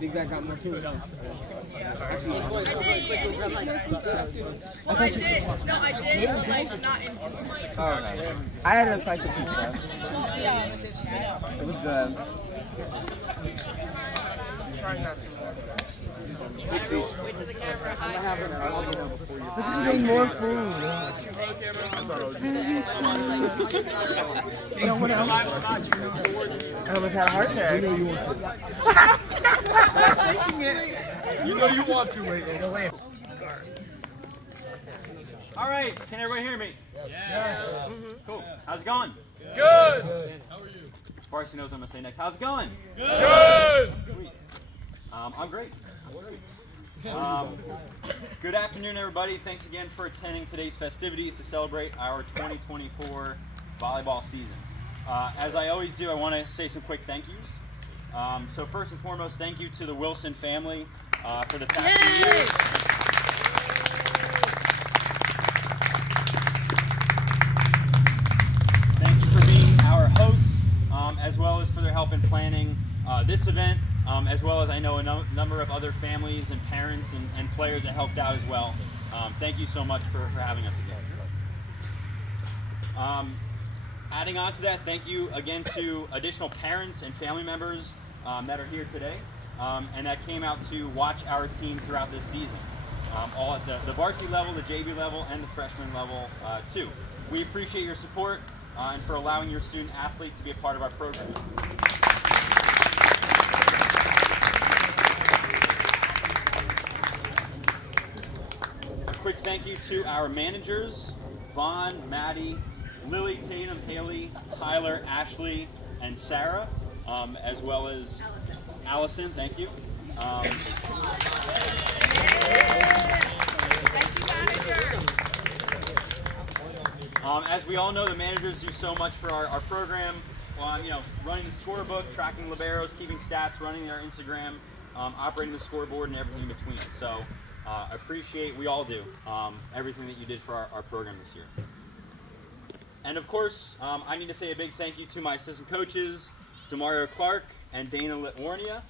Big Bag got more food. Actually, I did. No, I did, but like not in. oh no. I had a slice of pizza. Yeah, I know. It was good. Trying not to. Wait to the camera. I'm gonna have it all dinner before you. This is more food. You know what else? I almost had a heart attack. You know you want to. You know you want to, wait. All right, can everybody hear me? Yes. Cool. How's it going? Good. How are you? Varsity knows what I'm gonna say next. How's it going? Good. Sweet. I'm great. Good afternoon, everybody. Thanks again for attending today's festivities to celebrate our 2024 volleyball season. As I always do, I want to say some quick thank yous. So first and foremost, thank you to the Wilson family for the past few years. Thank you for being our hosts, as well as for their help in planning this event, as well as I know a number of other families and parents and players that helped out as well. Thank you so much for having us again. Adding on to that, thank you again to additional parents and family members that are here today and that came out to watch our team throughout this season, all at the varsity level, the JV level, and the freshman level too. We appreciate your support and for allowing your student athlete to be a part of our program. A quick thank you to our managers, Vaughn, Maddie, Lily, Tatum, Haley, Tyler, Ashley, and Sarah, as well as Allison. Thank you. Thank you, manager. As we all know, the managers do so much for our program. Running the scorebook, tracking liberos, keeping stats, running our Instagram, operating the scoreboard, and everything in between. So appreciate, we all do, everything that you did for our program this year. And of course, I need to say a big thank you to my assistant coaches, Demario Clark and Dana Litwarnia.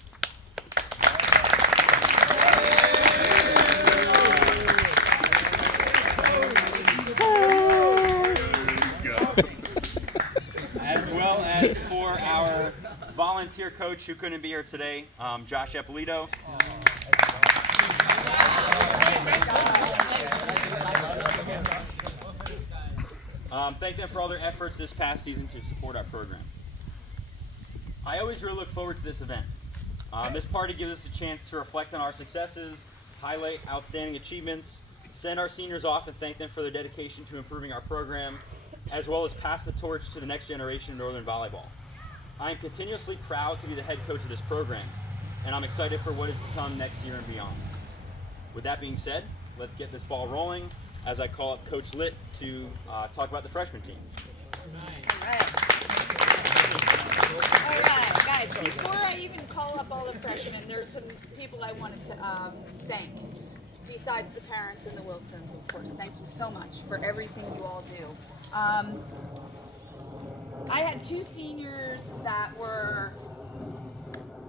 As well as for our volunteer coach who couldn't be here today, Josh Eppolito. Thank them for all their efforts this past season to support our program. I always really look forward to this event. This party gives us a chance to reflect on our successes, highlight outstanding achievements, send our seniors off and thank them for their dedication to improving our program, as well as pass the torch to the next generation of Northern Volleyball. I am continuously proud to be the head coach of this program, and I'm excited for what is to come next year and beyond. With that being said, let's get this ball rolling as I call up Coach Litt to talk about the freshman team. All right, guys, before I even call up all the freshmen, there's some people I wanted to thank, besides the parents and the Wilsons, of course. Thank you so much for everything you all do. I had two seniors that were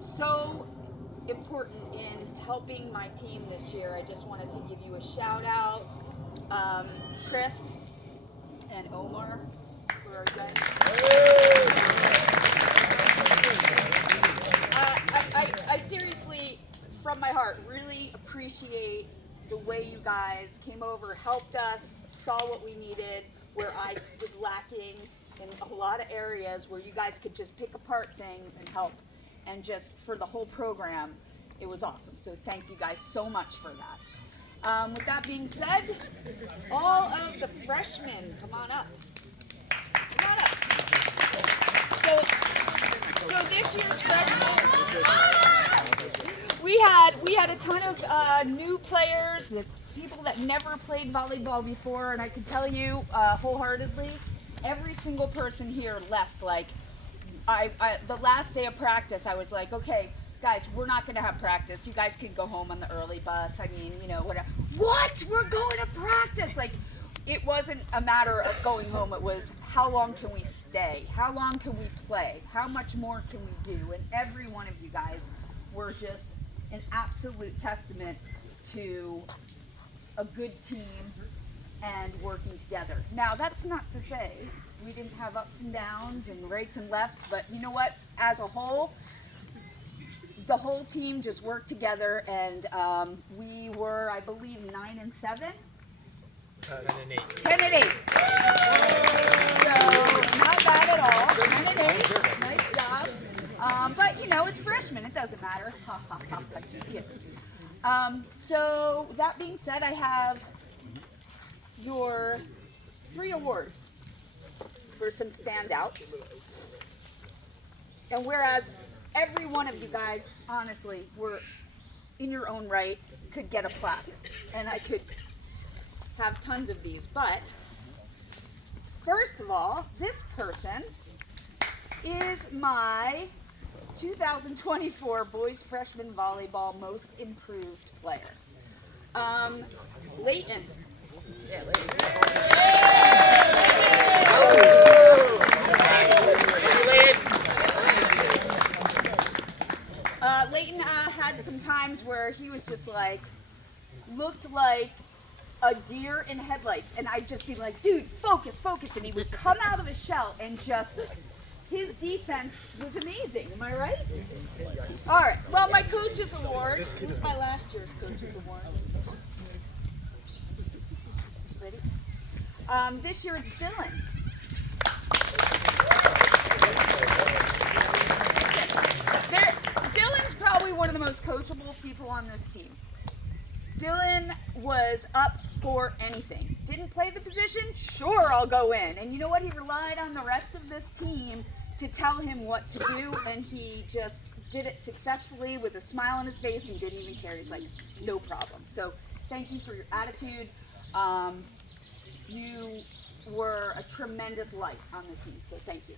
so important in helping my team this year. I just wanted to give you a shout out. Chris and Omar, who are you guys? I seriously, from my heart, really appreciate the way you guys came over, helped us, saw what we needed, where I was lacking in a lot of areas where you guys could just pick apart things and help. And just for the whole program, it was awesome. So thank you guys so much for that. With that being said, all of the freshmen, come on up. Come on up. So this year's freshmen, we had a ton of new players, the people that never played volleyball before, and I can tell you wholeheartedly, every single person here left like, the last day of practice, I was like, okay, guys, we're not going to have practice. You guys can go home on the early bus. I mean, whatever. What? We're going to practice? Like, it wasn't a matter of going home. It was, how long can we stay? How long can we play? How much more can we do? And every one of you guys were just an absolute testament to a good team and working together. Now, that's not to say we didn't have ups and downs and rights and lefts, but you know what? As a whole, the whole team just worked together, and we were, I believe, 9-7. 10-8. So not bad at all. 10-8. Nice job. But you know, it's freshmen. It doesn't matter. Ha ha ha. Just kidding. So that being said, I have your 3 awards for some standouts. And whereas every one of you guys, honestly, were in your own right, could get a plaque, and I could have tons of these, but first of all, this person is my 2024 Boys Freshman Volleyball Most Improved Player. Leighton. Yeah, Leighton had some times where he was just like, looked like a deer in headlights, and I'd just be like, dude, focus, focus, and he would come out of his shell and just, his defense was amazing, am I right? All right, well, my coach's award, who's my last year's coach's award? Ready? This year it's Dylan. Dylan's probably one of the most coachable people on this team. Dylan was up for anything. Didn't play the position? Sure, I'll go in. And you know what? He relied on the rest of this team to tell him what to do, and he just did it successfully with a smile on his face and didn't even care. He's like, no problem. So thank you for your attitude. You were a tremendous light on the team, so thank you.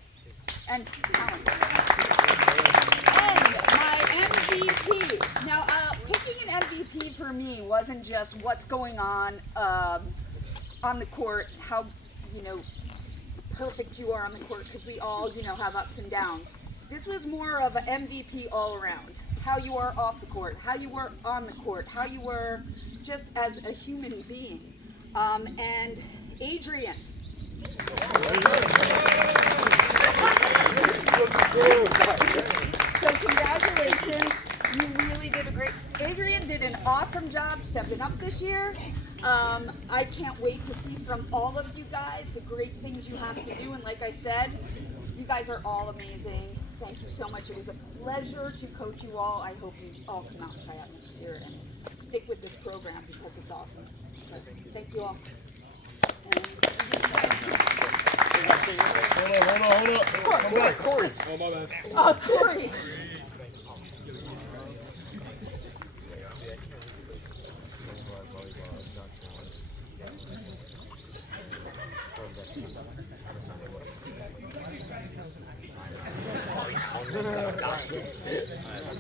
And talent. And my MVP. Now, picking an MVP for me wasn't just what's going on the court, how, perfect you are on the court, because we all, have ups and downs. This was more of an MVP all around. How you are off the court, how you were on the court, how you were just as a human being. And Adrian. So congratulations, you really did a great, Adrian did an awesome job stepping up this year. I can't wait to see from all of you guys the great things you have to do, and like I said, you guys are all amazing. Thank you so much. It was a pleasure to coach you all. I hope you all come out and try out next year and stick with this program because it's awesome. So, thank you all. Hold up. Come back, Corey. Oh, my bad. Oh, Corey.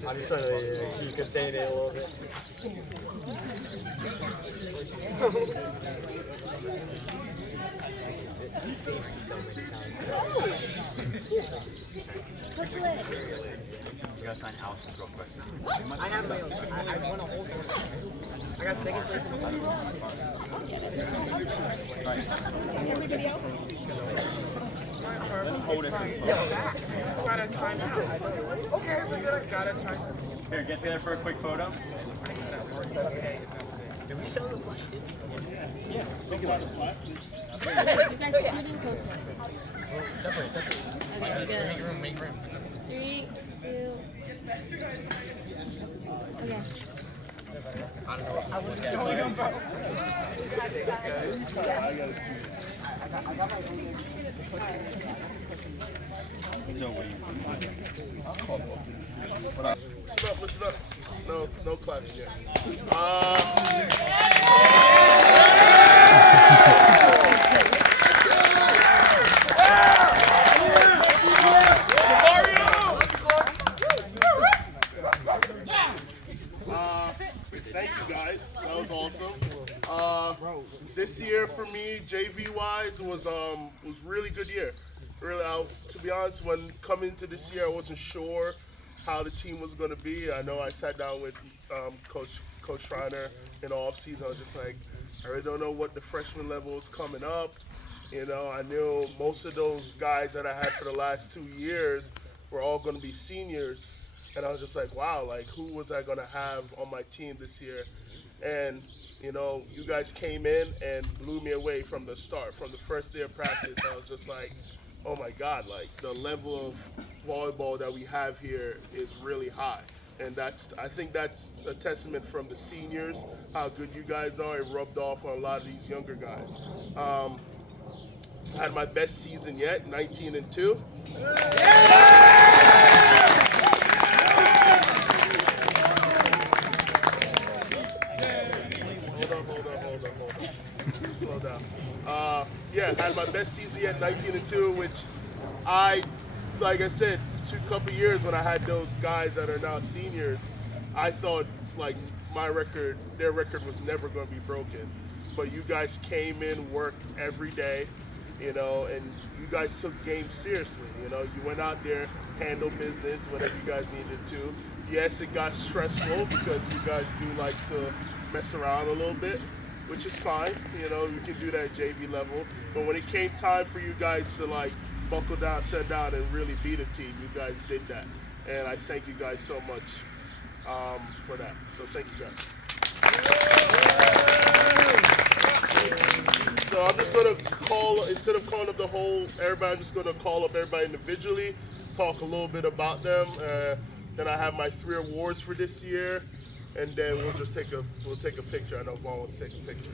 I'm just trying to keep contain it a little bit. You gotta sign Allison's real quick. I have my own. I want to hold it. I got second place in the final. Everybody else? Hold it for the photo. Got a timeout. Okay, we're good. Got a timeout. Here, get there for a quick photo. Did we show the plastic? Yeah, think about the plastic. You guys scoot in closer. Separate. Okay, you good. Make room. 3, 2. Okay. So what do you Listen up. No clapping yet. Thank you guys. That was awesome. This year for me, JV wise, was really good year. Really, to be honest, when coming into this year, I wasn't sure how the team was going to be. I know I sat down with Coach Schreiner in the offseason. I was just like, I really don't know what the freshman level is coming up. You know, I knew most of those guys that I had for the last 2 years were all going to be seniors. And I was just like, wow, like who was I going to have on my team this year? And, you know, you guys came in and blew me away from the start. From the first day of practice, I was just like, oh my God, like the level of volleyball that we have here is really high. And I think that's a testament from the seniors, how good you guys are. It rubbed off on a lot of these younger guys. I had my best season yet, 19-2. Hold on. Slow down. Yeah, had my best season yet, 19-2, which like I said, couple years when I had those guys that are now seniors, I thought like their record was never going to be broken. But you guys came in, worked every day, you know, and you guys took games seriously. You know, you went out there, handled business, whatever you guys needed to. Yes, it got stressful because you guys do like to mess around a little bit, which is fine. You know, we can do that at JV level. But when it came time for you guys to like buckle down, sit down, and really beat a team, you guys did that. And I thank you guys so much for that. So thank you guys. So I'm just going to call, instead of calling up everybody, I'm just going to call up everybody individually, talk a little bit about them. Then I have my 3 awards for this year, and then we'll just take a picture. I know Vaughn wants to take a picture.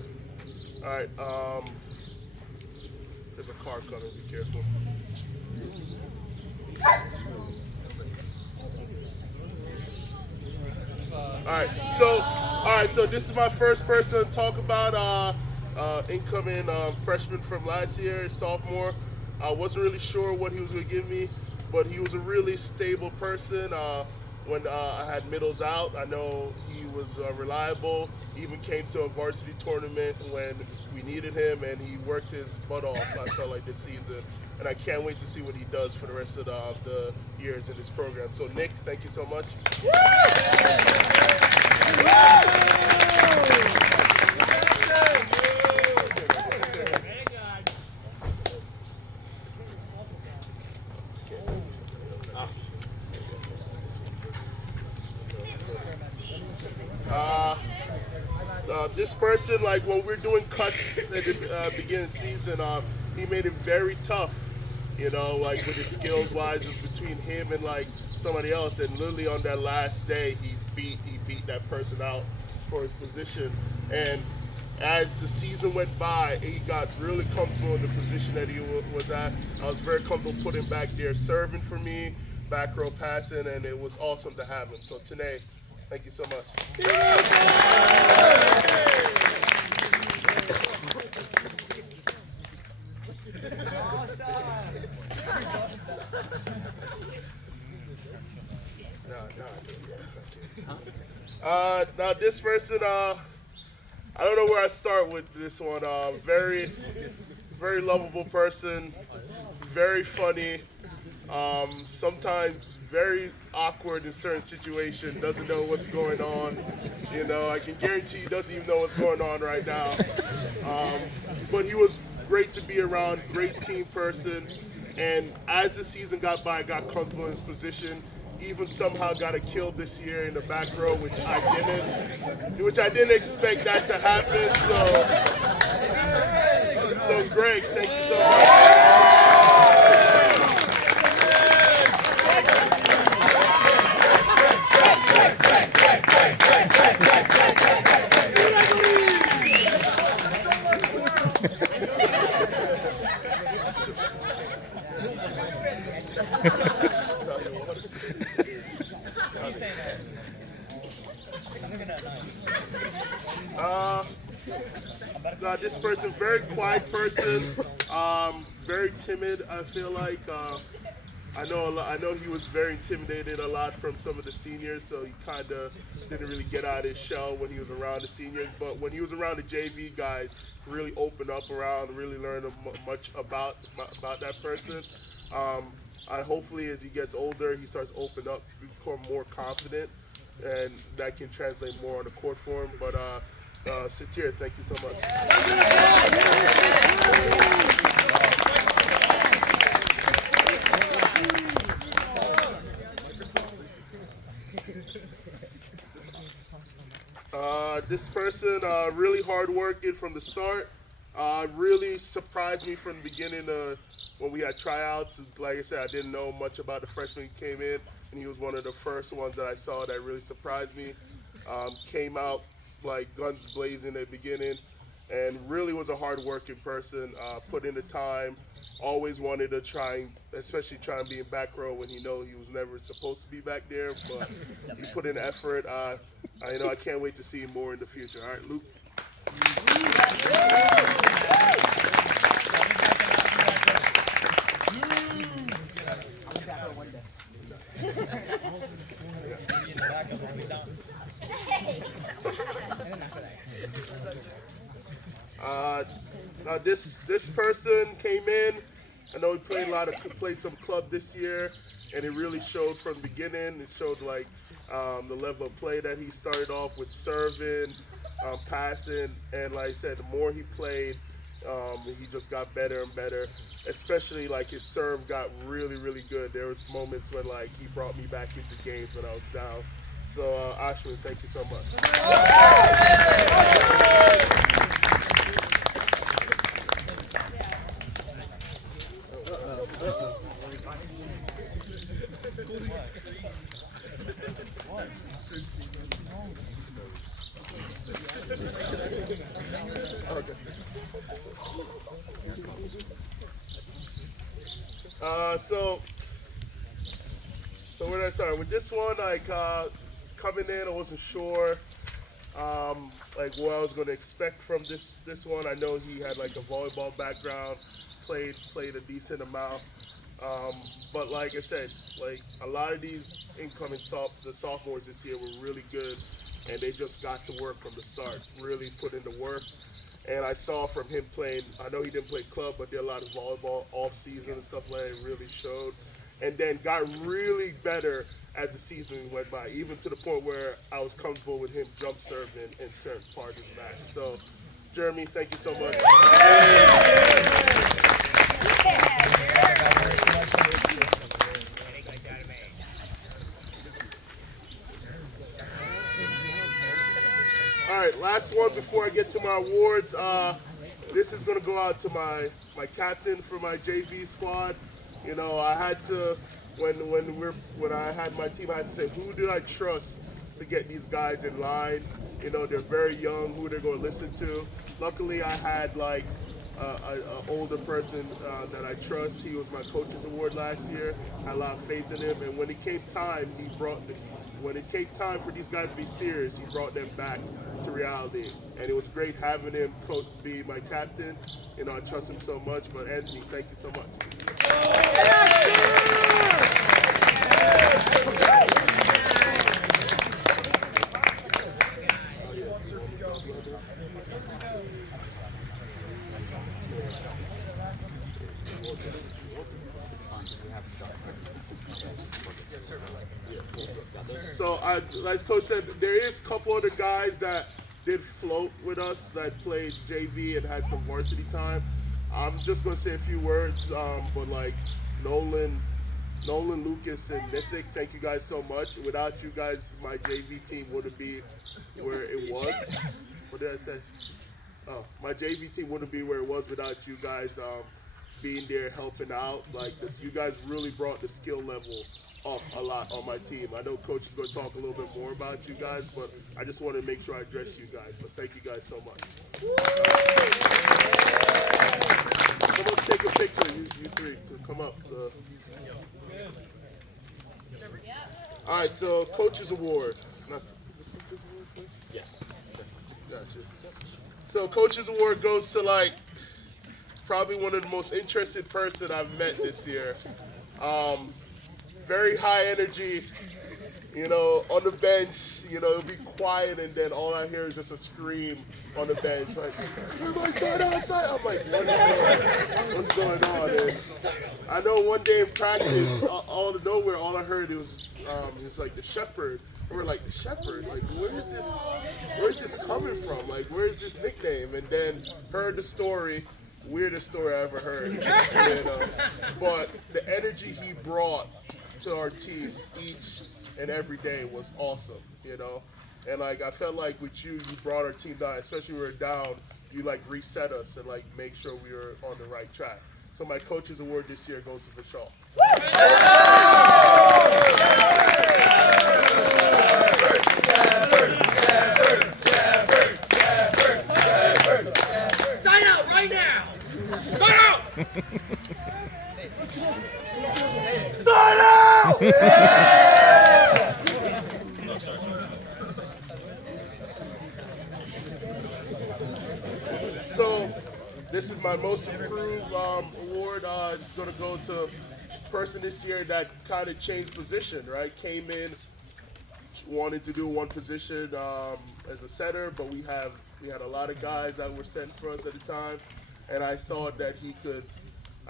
All right. There's a car coming. Be careful. All right. So this is my first person to talk about incoming freshman from last year, sophomore. I wasn't really sure what he was going to give me, but he was a really stable person. When I had middles out, I know he was reliable. He even came to a varsity tournament when we needed him, and he worked his butt off, I felt like, this season. And I can't wait to see what he does for the rest of the years in this program. So, Nick, thank you so much. This person, like when we're doing cuts at the beginning of the season, he made it very tough, you know, like with his skills wise, it was between him and like somebody else. And literally on that last day, he beat that person out for his position. And as the season went by, he got really comfortable in the position that he was at. I was very comfortable putting him back there serving for me, back row passing, and it was awesome to have him. So Tanae, thank you so much. Now this person, I don't know where I start with this one. Very, very lovable person, very funny. Sometimes very awkward in certain situations, doesn't know what's going on. You know, I can guarantee he doesn't even know what's going on right now. But he was great to be around, great team person. And as the season got by, I got comfortable in his position. Even somehow got a kill this year in the back row, which I didn't expect that to happen. So Greg, thank you so much. This person, very quiet person, very timid. I feel like I know he was very intimidated a lot from some of the seniors, so he kind of didn't really get out of his shell when he was around the seniors. But when he was around the JV guys, really opened up around, really learned much about that person. hopefully as he gets older, he starts to open up, become more confident, and that can translate more on the court for him. But Satir, thank you so much. This person, really hard working from the start. Really surprised me from the beginning when we had tryouts. Like I said, I didn't know much about the freshman who came in, and he was one of the first ones that I saw that really surprised me. Came out like guns blazing at the beginning, and really was a hard working person. Put in the time, always wanted to try, especially try and be in back row when he know he was never supposed to be back there, but he put in effort. I can't wait to see him more in the future. All right, Luke. This person came in. I know he played some club this year, and it really showed from the beginning. It showed like the level of play that he started off with, serving, passing, and like I said, the more he played, he just got better and better. Especially like his serve got really, really good. There was moments when like he brought me back into games when I was down. So Ashwin, thank you so much. Okay. So where did I start? With this one, like coming in, I wasn't sure like what I was going to expect from this one. I know he had like a volleyball background, played a decent amount, but like I said, like a lot of these incoming the sophomores this year were really good, and they just got to work from the start, really put in the work. And I saw from him playing, I know he didn't play club, but did a lot of volleyball off season and stuff like that. It really showed. And then got really better as the season went by, even to the point where I was comfortable with him jump serving in certain parts of his back. So, Jeremy, thank you so much. All right, last one before I get to my awards. This is going to go out to my captain for my JV squad. You know, I had to, when I had my team, I had to say, who did I trust to get these guys in line? You know, they're very young, who they're going to listen to. Luckily, I had like an older person that I trust. He was my coach's award last year. I had a lot of faith in him, and when it came time, when it came time for these guys to be serious, he brought them back to reality. And it was great having him be my captain. You know, I trust him so much. But Anthony, thank you so much. So, like Coach said, there is a couple other guys that did float with us that played JV and had some varsity time. I'm just going to say a few words, but like Nolan, Lucas, and Mythic, thank you guys so much. Without you guys, my JV team wouldn't be where it was. What did I say? Oh, my JV team wouldn't be where it was without you guys being there, helping out. Like this, you guys really brought the skill level up a lot on my team. I know Coach is going to talk a little bit more about you guys, but I just want to make sure I address you guys. But thank you guys so much. Come up, take a picture. You three, come up. All right, so Coach's Award. Yes. Gotcha. So Coach's Award goes to like probably one of the most interested person I've met this year. Very high energy, on the bench, it'll be quiet, and then all I hear is just a scream on the bench, like, "Where's my son outside?" I'm like, what's going on? And I know one day in practice, all out of nowhere, all I heard was like the shepherd. We're like, the shepherd? Like, where's this coming from? Like, where's this nickname? And then heard the story. Weirdest story I ever heard. But the energy he brought to our team each and every day was awesome, And like I felt like with you brought our team down, especially when we were down, you like reset us and like make sure we were on the right track. So my coach's award this year goes to Vishal. Sign out right now! Sign out! Sign out! So this is my most improved award. It's going to go to person this year that kind of changed position, right? Came in wanting to do one position as a setter, but we had a lot of guys that were sent for us at the time, and I thought that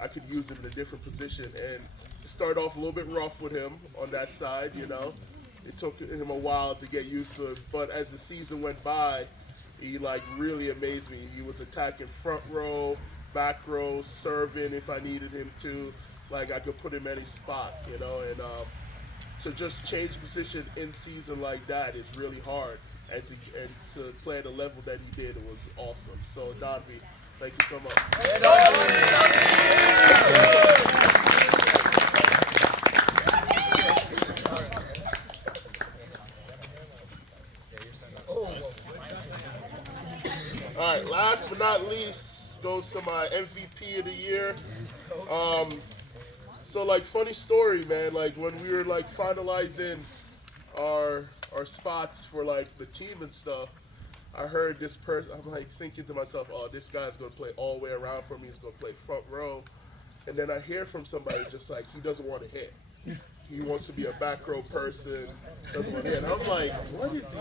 I could use him in a different position. And it started off a little bit rough with him on that side, It took him a while to get used to it, but as the season went by, he like really amazed me. He was attacking front row, back row, serving if I needed him to. Like I could put him any spot, and to just change position in season like that is really hard. And to play at the level that he did, it was awesome. So Donby, thank you so much. All right, last but not least goes to my MVP of the year. So like funny story, man, like when we were like finalizing our spots for like the team and stuff, I heard this person, I'm like thinking to myself, oh, this guy's gonna play all the way around for me, he's gonna play front row. And then I hear from somebody just like, he doesn't want to hit. He wants to be a back row person, doesn't want to hit. And I'm like, what is he?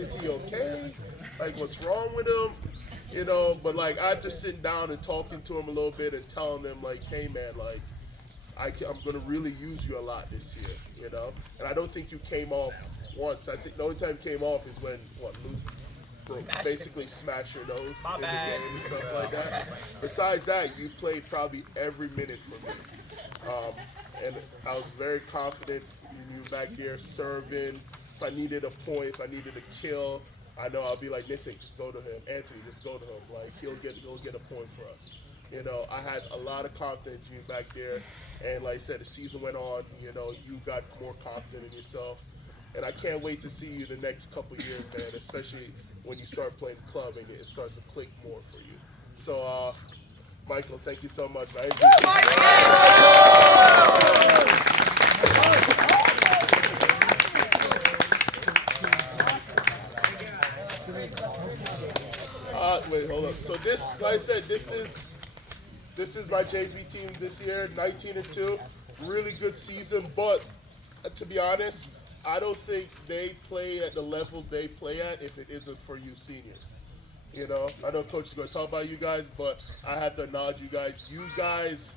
Is he okay? Like, what's wrong with him? But like I just sitting down and talking to him a little bit and telling him like, hey man, like I'm gonna really use you a lot this year, And I don't think you came off once. I think the only time you came off is when Luke basically smashed your nose in the game and stuff like that. Besides that, you played probably every minute for me, and I was very confident in you back there serving. If I needed a point, if I needed a kill, I know I'll be like, Nathan, just go to him. Anthony, just go to him. Like he'll get a point for us. I had a lot of confidence in you back there, and like I said, the season went on. You got more confident in yourself, and I can't wait to see you the next couple of years, man. Especially when you start playing club and it starts to click more for you. So, Michael, thank you so much. Wait, hold up. So this, like I said, this is my JV team this year, 19-2. Really good season, but to be honest, I don't think they play at the level they play at if it isn't for you seniors. I know Coach is going to talk about you guys, but I have to acknowledge you guys. You guys,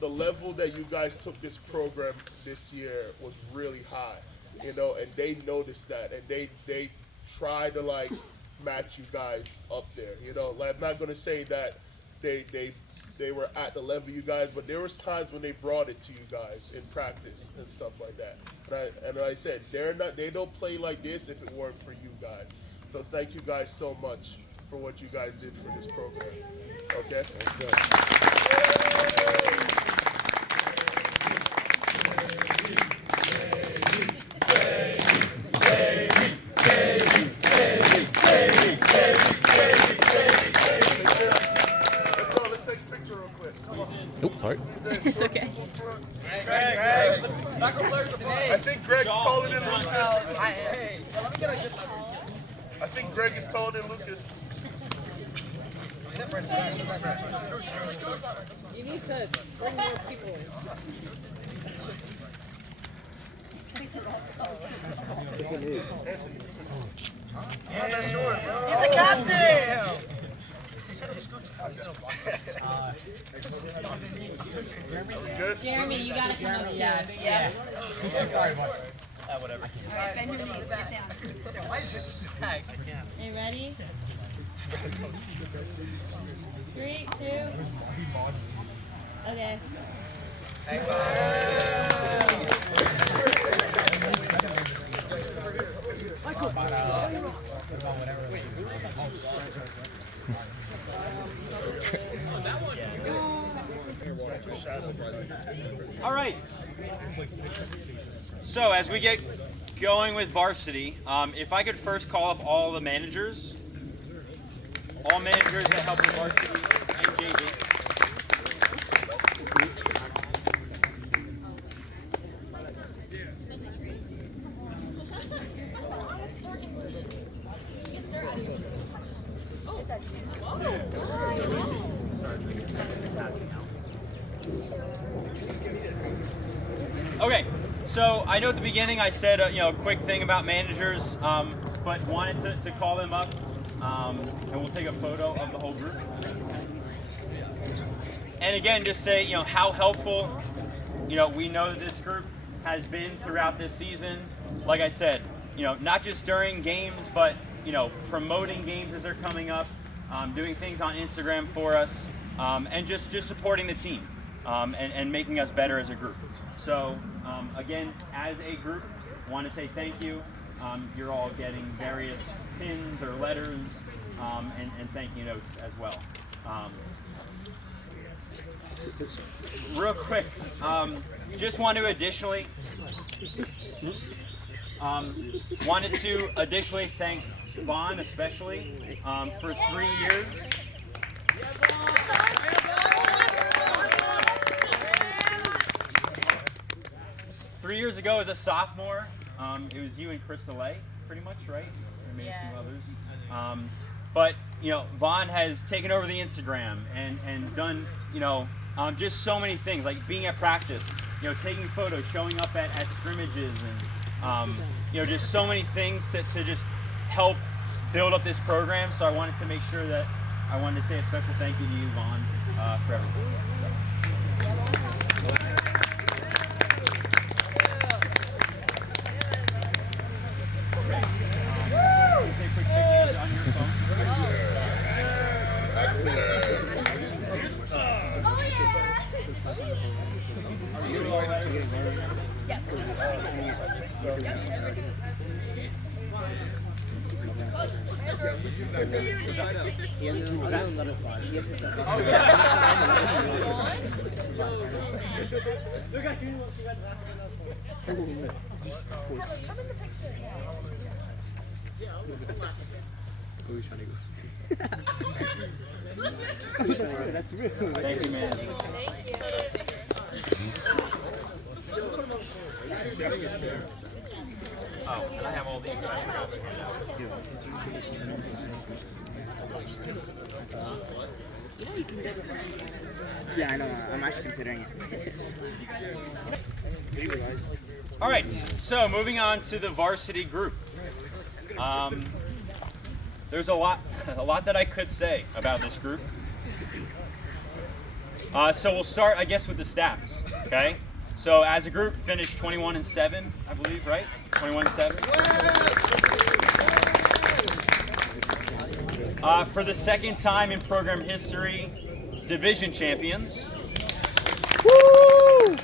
the level that you guys took this program this year was really high, and they noticed that, and they try to like match you guys up there. Like, I'm not going to say that they were at the level you guys, but there was times when they brought it to you guys in practice and stuff like that. And like I said, they don't play like this if it weren't for you guys. So thank you guys so much for what you guys did for this program. Okay? Nope, sorry. It's okay. Greg. I think Greg's taller than Lucas. I think Greg is taller than Lucas. You need to bring more people. He's the captain! Good? Jeremy, you gotta come up here. Yeah. Sorry, Mark. Whatever. All right, bend your knees. Get down. Are you ready? 3, 2. Okay. All right. So as we get going with varsity, if I could first call up all the managers, all managers that help with varsity and JV. Okay, so I know at the beginning I said a quick thing about managers, but wanted to call them up, and we'll take a photo of the whole group. And again, just say how helpful we know that this group has been throughout this season. Like I said, not just during games, but promoting games as they're coming up, doing things on Instagram for us, and just supporting the team, and making us better as a group. So again, as a group, want to say thank you. You're all getting various pins or letters, and thank you notes as well. Real quick, just want to additionally thank Vaughn especially for 3 years. 3 years ago as a sophomore, it was you and Chris Delay, pretty much, right? And maybe a few others. But Vaughn has taken over the Instagram and done just so many things, like being at practice, taking photos, showing up at scrimmages, and just so many things to just help build up this program. So I wanted to make sure that I wanted to say a special thank you to you, Vaughn, for everything. Take quick pictures on your phone. That's real. Thank you, man. Oh, and I have all these that I forgot to hand out. Yeah, I know. I'm actually considering it. All right, so moving on to the varsity group. There's a lot that I could say about this group. So we'll start, I guess, with the stats. Okay. So as a group, finished 21-7, I believe, right? 21-7. For the second time in program history, division champions. Woo!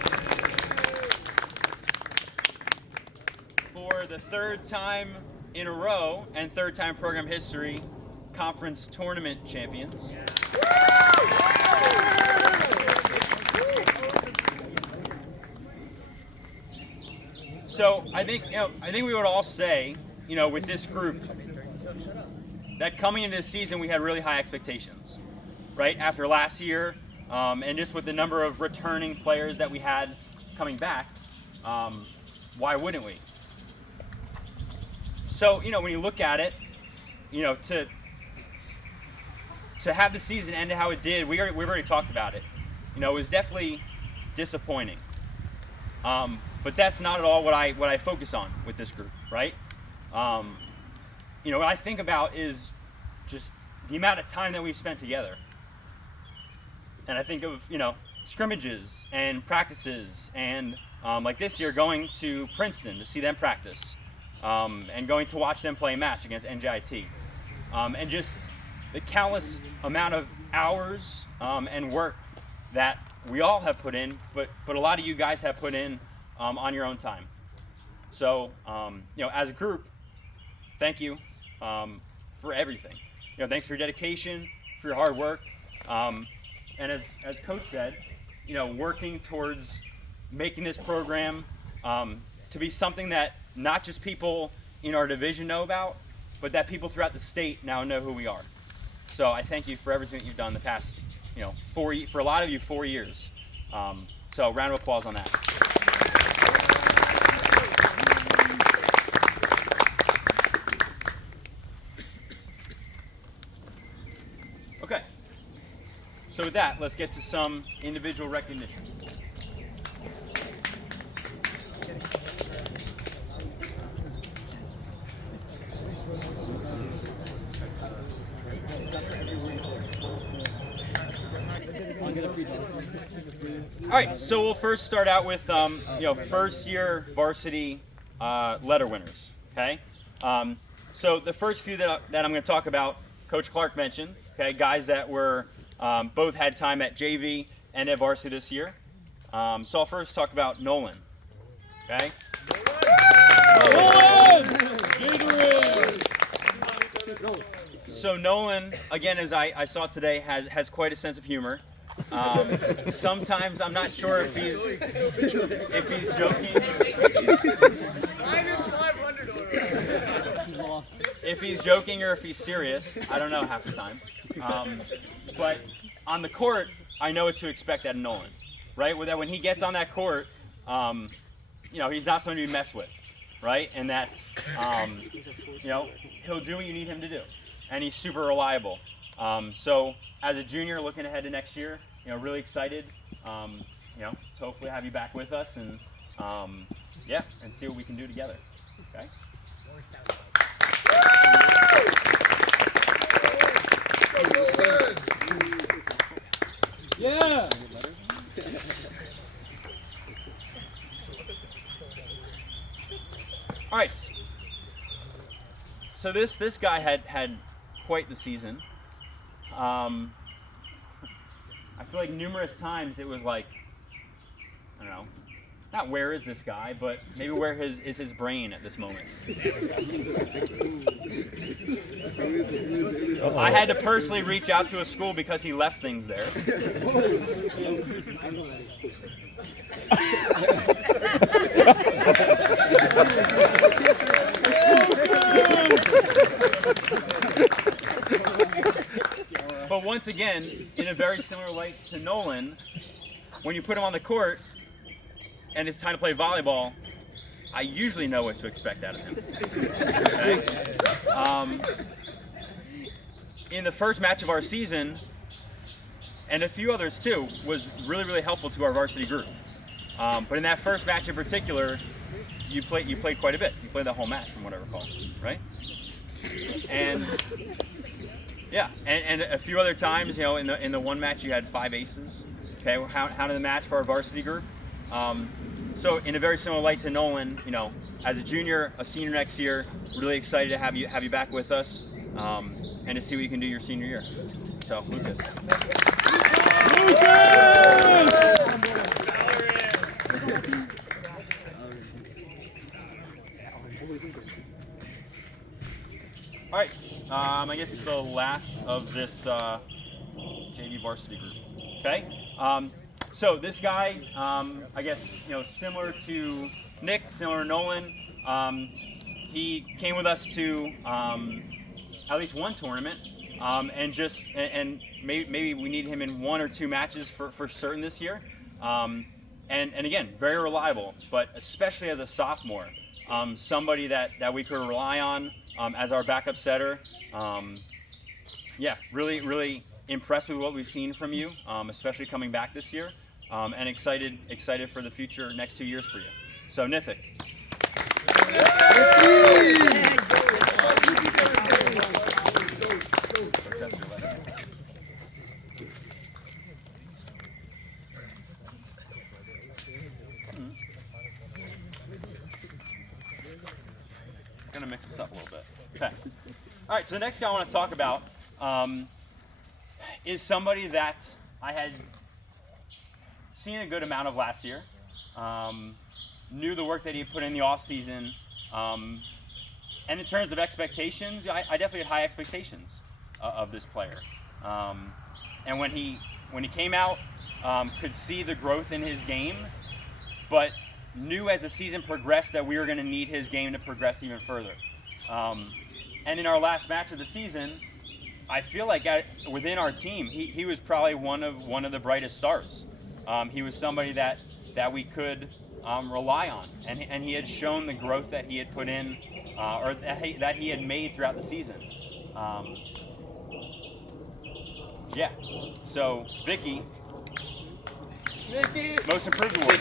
For the third time in a row and third time program history, conference tournament champions. So I think we would all say, with this group, that coming into this season we had really high expectations, right? After last year, and just with the number of returning players that we had coming back, why wouldn't we? So when you look at it, to have the season end how it did, we've already talked about it. It was definitely disappointing. But that's not at all what I focus on with this group, right? What I think about is just the amount of time that we've spent together. And I think of, scrimmages and practices and like this year going to Princeton to see them practice and going to watch them play a match against NJIT. And just the countless amount of hours and work that we all have put in, but a lot of you guys have put in on your own time. So, as a group, thank you for everything. Thanks for your dedication, for your hard work, and as Coach said, working towards making this program to be something that not just people in our division know about, but that people throughout the state now know who we are. So I thank you for everything that you've done the past, for a lot of you, 4 years. So round of applause on that. Okay. So with that, let's get to some individual recognition. All right, so we'll first start out with first year varsity letter winners. Okay, so the first few that I'm going to talk about, Coach Clark mentioned. Okay, guys that were both had time at JV and at varsity this year. So I'll first talk about Nolan. Okay. So Nolan, again, as I saw today, has quite a sense of humor. Sometimes I'm not sure if he's joking. Minus 500 already. If he's joking or if he's serious, I don't know half the time. But on the court, I know what to expect out of Nolan, right? That when he gets on that court, he's not someone to be messed with, right? And that, he'll do what you need him to do, and he's super reliable. So as a junior, looking ahead to next year, really excited, to hopefully have you back with us and and see what we can do together. Okay. Yeah. All right. So this guy had quite the season. I feel like numerous times it was like, I don't know, not where is this guy, but maybe where is his brain at this moment. I had to personally reach out to a school because he left things there. But once again, in a very similar light to Nolan, when you put him on the court and it's time to play volleyball, I usually know what to expect out of him. Okay? In the first match of our season, and a few others too, was really, really helpful to our varsity group. But in that first match in particular, you played quite a bit. You played the whole match from what I recall, right? And yeah, and a few other times, in the one match you had 5 aces. Okay, how did the match for our varsity group? So in a very similar light to Nolan, as a junior, a senior next year, really excited to have you back with us, and to see what you can do your senior year. So Lucas. All right, I guess the last of this JV varsity group. Okay, so this guy, I guess similar to Nick, similar to Nolan, he came with us to at least one tournament, and maybe we need him in 1 or 2 matches for certain this year. And again, very reliable, but especially as a sophomore, somebody that we could rely on as our backup setter. Really, really impressed with what we've seen from you, especially coming back this year, and excited for the future next 2 years for you. So Nithik. Gonna mix this up a little bit. Okay. All right. So the next guy I want to talk about is somebody that I had seen a good amount of last year. Knew the work that he had put in the off season, and in terms of expectations, I definitely had high expectations of this player. And when he came out, could see the growth in his game, but knew as the season progressed that we were going to need his game to progress even further. And in our last match of the season, I feel like within our team, he was probably one of the brightest stars. He was somebody that we could rely on, and he had shown the growth that he had put in, or that he had made throughout the season. Yeah. So Vicky. Most Improved Award.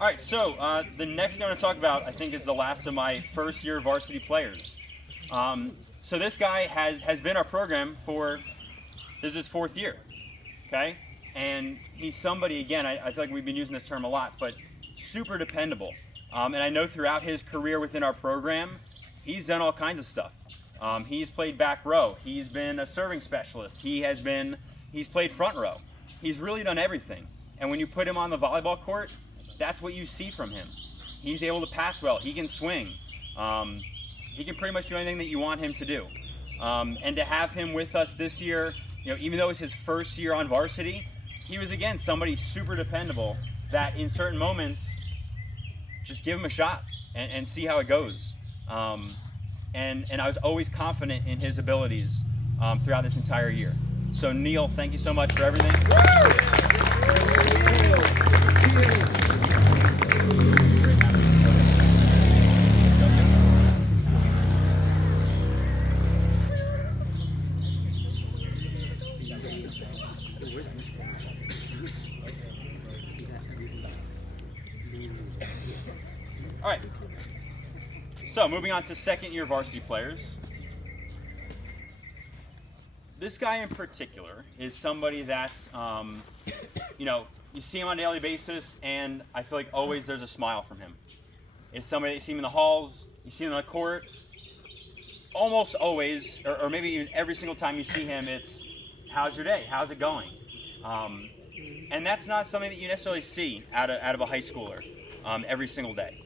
All right, so the next thing I'm going to talk about, I think, is the last of my first-year varsity players. So this guy has been our program this is his 4th year, okay? And he's somebody, again, I feel like we've been using this term a lot, but super dependable. And I know throughout his career within our program, he's done all kinds of stuff. He's played back row. He's been a serving specialist. He's played front row. He's really done everything. And when you put him on the volleyball court, that's what you see from him. He's able to pass well. He can swing. He can pretty much do anything that you want him to do. And to have him with us this year, even though it was his first year on varsity, he was, again, somebody super dependable that in certain moments, just give him a shot and see how it goes. And I was always confident in his abilities throughout this entire year. So Neil, thank you so much for everything. All right. So moving on to second-year varsity players. This guy in particular is somebody that, you see him on a daily basis, and I feel like always there's a smile from him. It's somebody that you see him in the halls, you see him on the court. Almost always, or maybe even every single time you see him, it's, how's your day? How's it going? And that's not something that you necessarily see out of a high schooler every single day.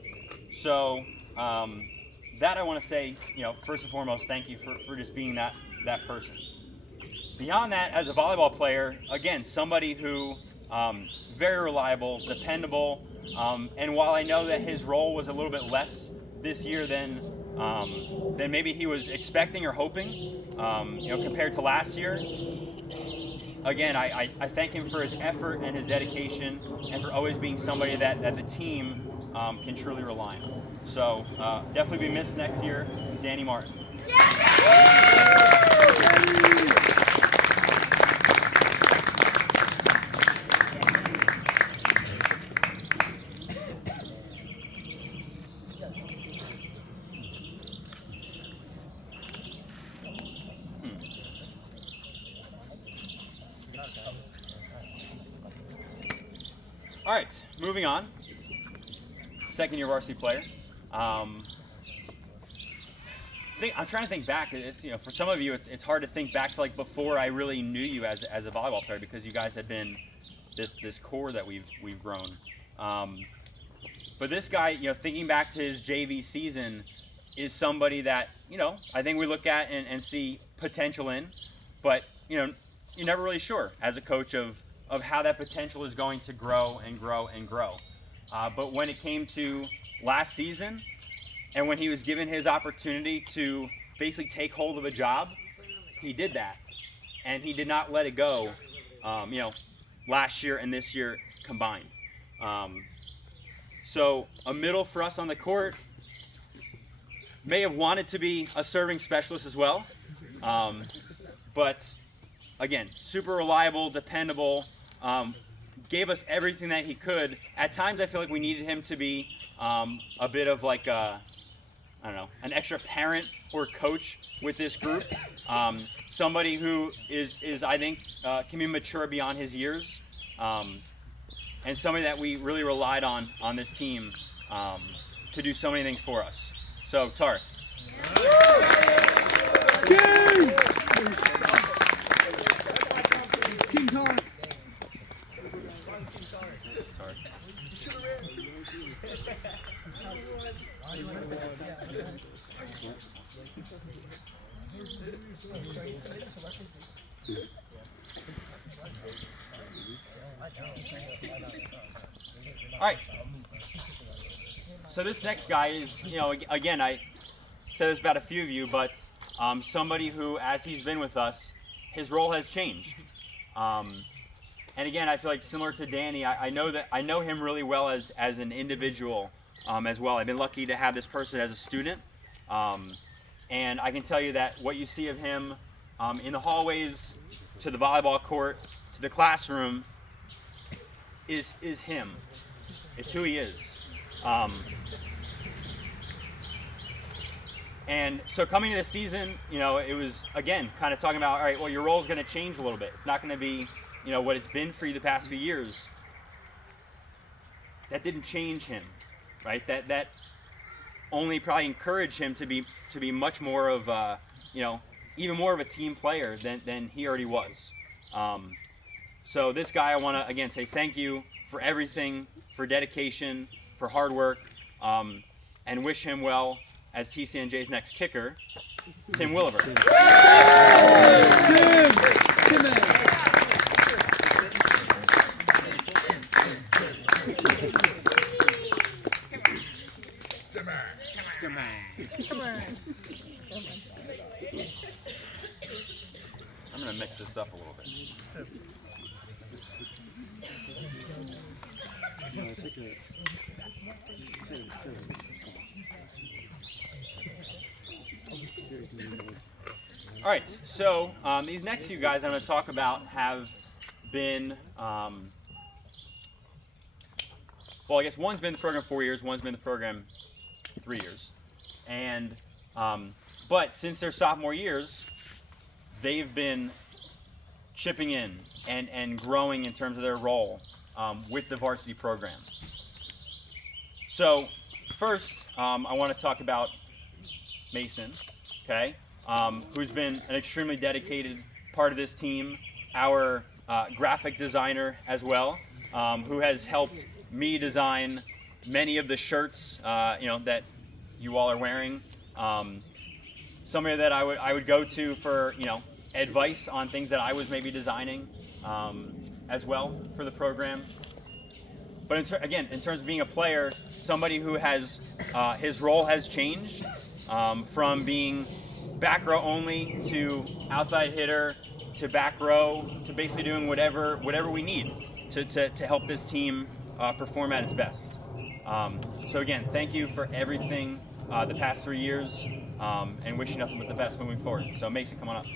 So that I want to say, first and foremost, thank you for just being that person. Beyond that, as a volleyball player, again, somebody who very reliable, dependable, and while I know that his role was a little bit less this year than maybe he was expecting or hoping, compared to last year, again, I thank him for his effort and his dedication, and for always being somebody that the team can truly rely on. So definitely be missed next year, Danny Martin. All right, moving on. Second-year varsity player. I'm trying to think back. It's for some of you, it's hard to think back to like before I really knew you as a volleyball player, because you guys have been this core that we've grown. But this guy, thinking back to his JV season, is somebody that I think we look at and see potential in, but you're never really sure as a coach of how that potential is going to grow and grow and grow. But when it came to last season, And when he was given his opportunity to basically take hold of a job, he did that. And he did not let it go, last year and this year combined. So a middle for us on the court, may have wanted to be a serving specialist as well. But again, super reliable, dependable, gave us everything that he could. At times I feel like we needed him to be a bit of like an extra parent or coach with this group. Somebody who is I think can be mature beyond his years. And somebody that we really relied on this team to do so many things for us. So, Tarek. King Tarek. All right. So this next guy is, again, I said this about a few of you, but somebody who, as he's been with us, his role has changed. And again, I feel like similar to Danny, I know him really well as an individual as well. I've been lucky to have this person as a student. And I can tell you that what you see of him in the hallways, to the volleyball court, to the classroom, is him. It's who he is. And so coming to the season, it was, again, kind of talking about, all right, well, your role is going to change a little bit. It's not going to be, what it's been for you the past few years. That didn't change him, right? That only probably encouraged him to be much more of, even more of a team player than he already was. So this guy, I want to, again, say thank you for everything, for dedication, for hard work, and wish him well as TCNJ's next kicker, Tim Williver. I'm going to mix this up a little bit. All right, so these next few guys I'm going to talk about have been, well, I guess one's been in the program 4 years, one's been in the program 3 years. And, but since their sophomore years, they've been chipping in and growing in terms of their role with the varsity program. So first, I want to talk about Mason, okay, who's been an extremely dedicated part of this team, our graphic designer as well, who has helped me design many of the shirts, that you all are wearing. Somebody that I would go to for, advice on things that I was maybe designing as well for the program. But again, in terms of being a player, somebody who has, his role has changed from being back row only to outside hitter to back row to basically doing whatever we need to help this team perform at its best. So again, thank you for everything the past 3 years, and wish you nothing but the best moving forward. So Mason, come on up.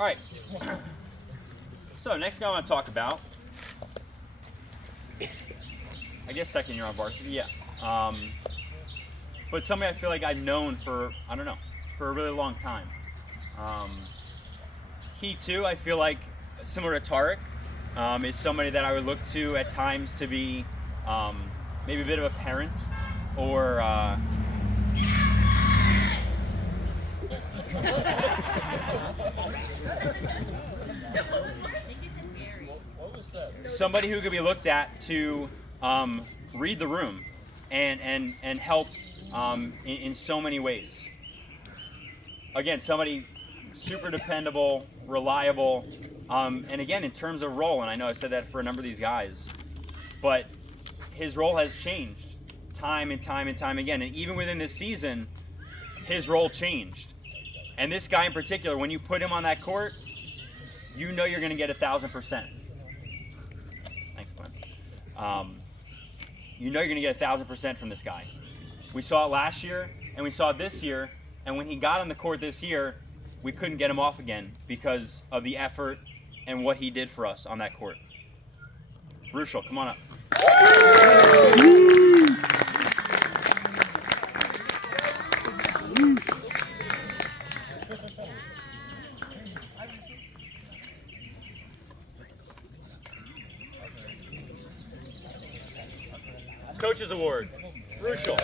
All right, so next guy I want to talk about, I guess second year on varsity, yeah. But somebody I feel like I've known for, for a really long time. He too, I feel like, similar to Tarek, is somebody that I would look to at times to be maybe a bit of a parent or Somebody who could be looked at to read the room and help in so many ways. Again, somebody super dependable, reliable, and again, in terms of role, and I know I've said that for a number of these guys, but his role has changed time and time and time again. And even within this season, his role changed. And this guy in particular, when you put him on that court, you know you're going to get 1,000%. Thanks, Glenn. You know you're going to get 1,000% from this guy. We saw it last year, and we saw it this year. And when he got on the court this year, we couldn't get him off again because of the effort and what he did for us on that court. Rushel, come on up. Coach's Award, Rushel.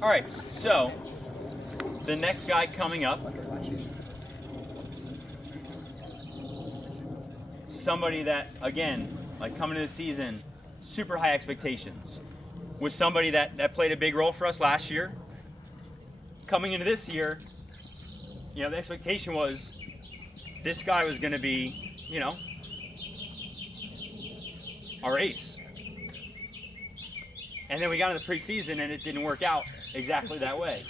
All right, so the next guy coming up, somebody that, again, like coming into the season, super high expectations, was somebody that played a big role for us last year. Coming into this year, you know, the expectation was this guy was going to be, you know, our ace. And then we got into the preseason and it didn't work out exactly that way.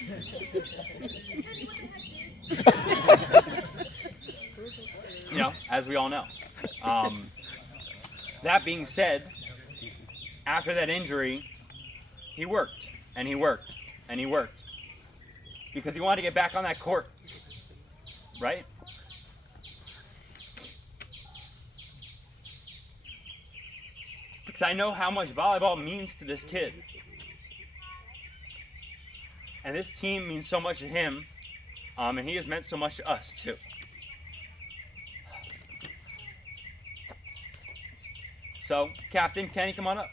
You know, as we all know. That being said, after that injury, he worked and he worked and he worked because he wanted to get back on that court, right? Because I know how much volleyball means to this kid. And this team means so much to him, and he has meant so much to us too. So, Captain Kenny, come on up.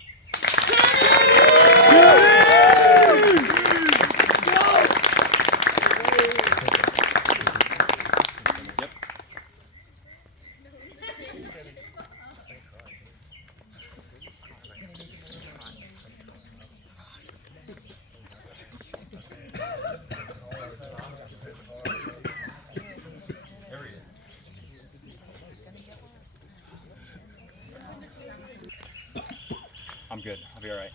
Yep. I'm good. I'll be all right.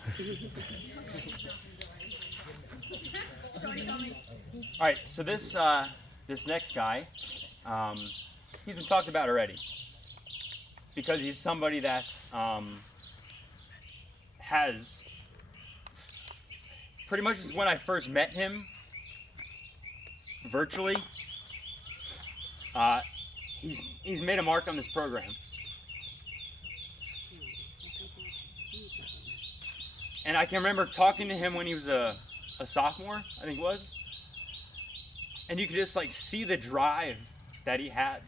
All right. So this next guy, he's been talked about already because he's somebody that has pretty much since when I first met him virtually. He's made a mark on this program. And I can remember talking to him when he was a sophomore, I think it was. And you could just like see the drive that he had.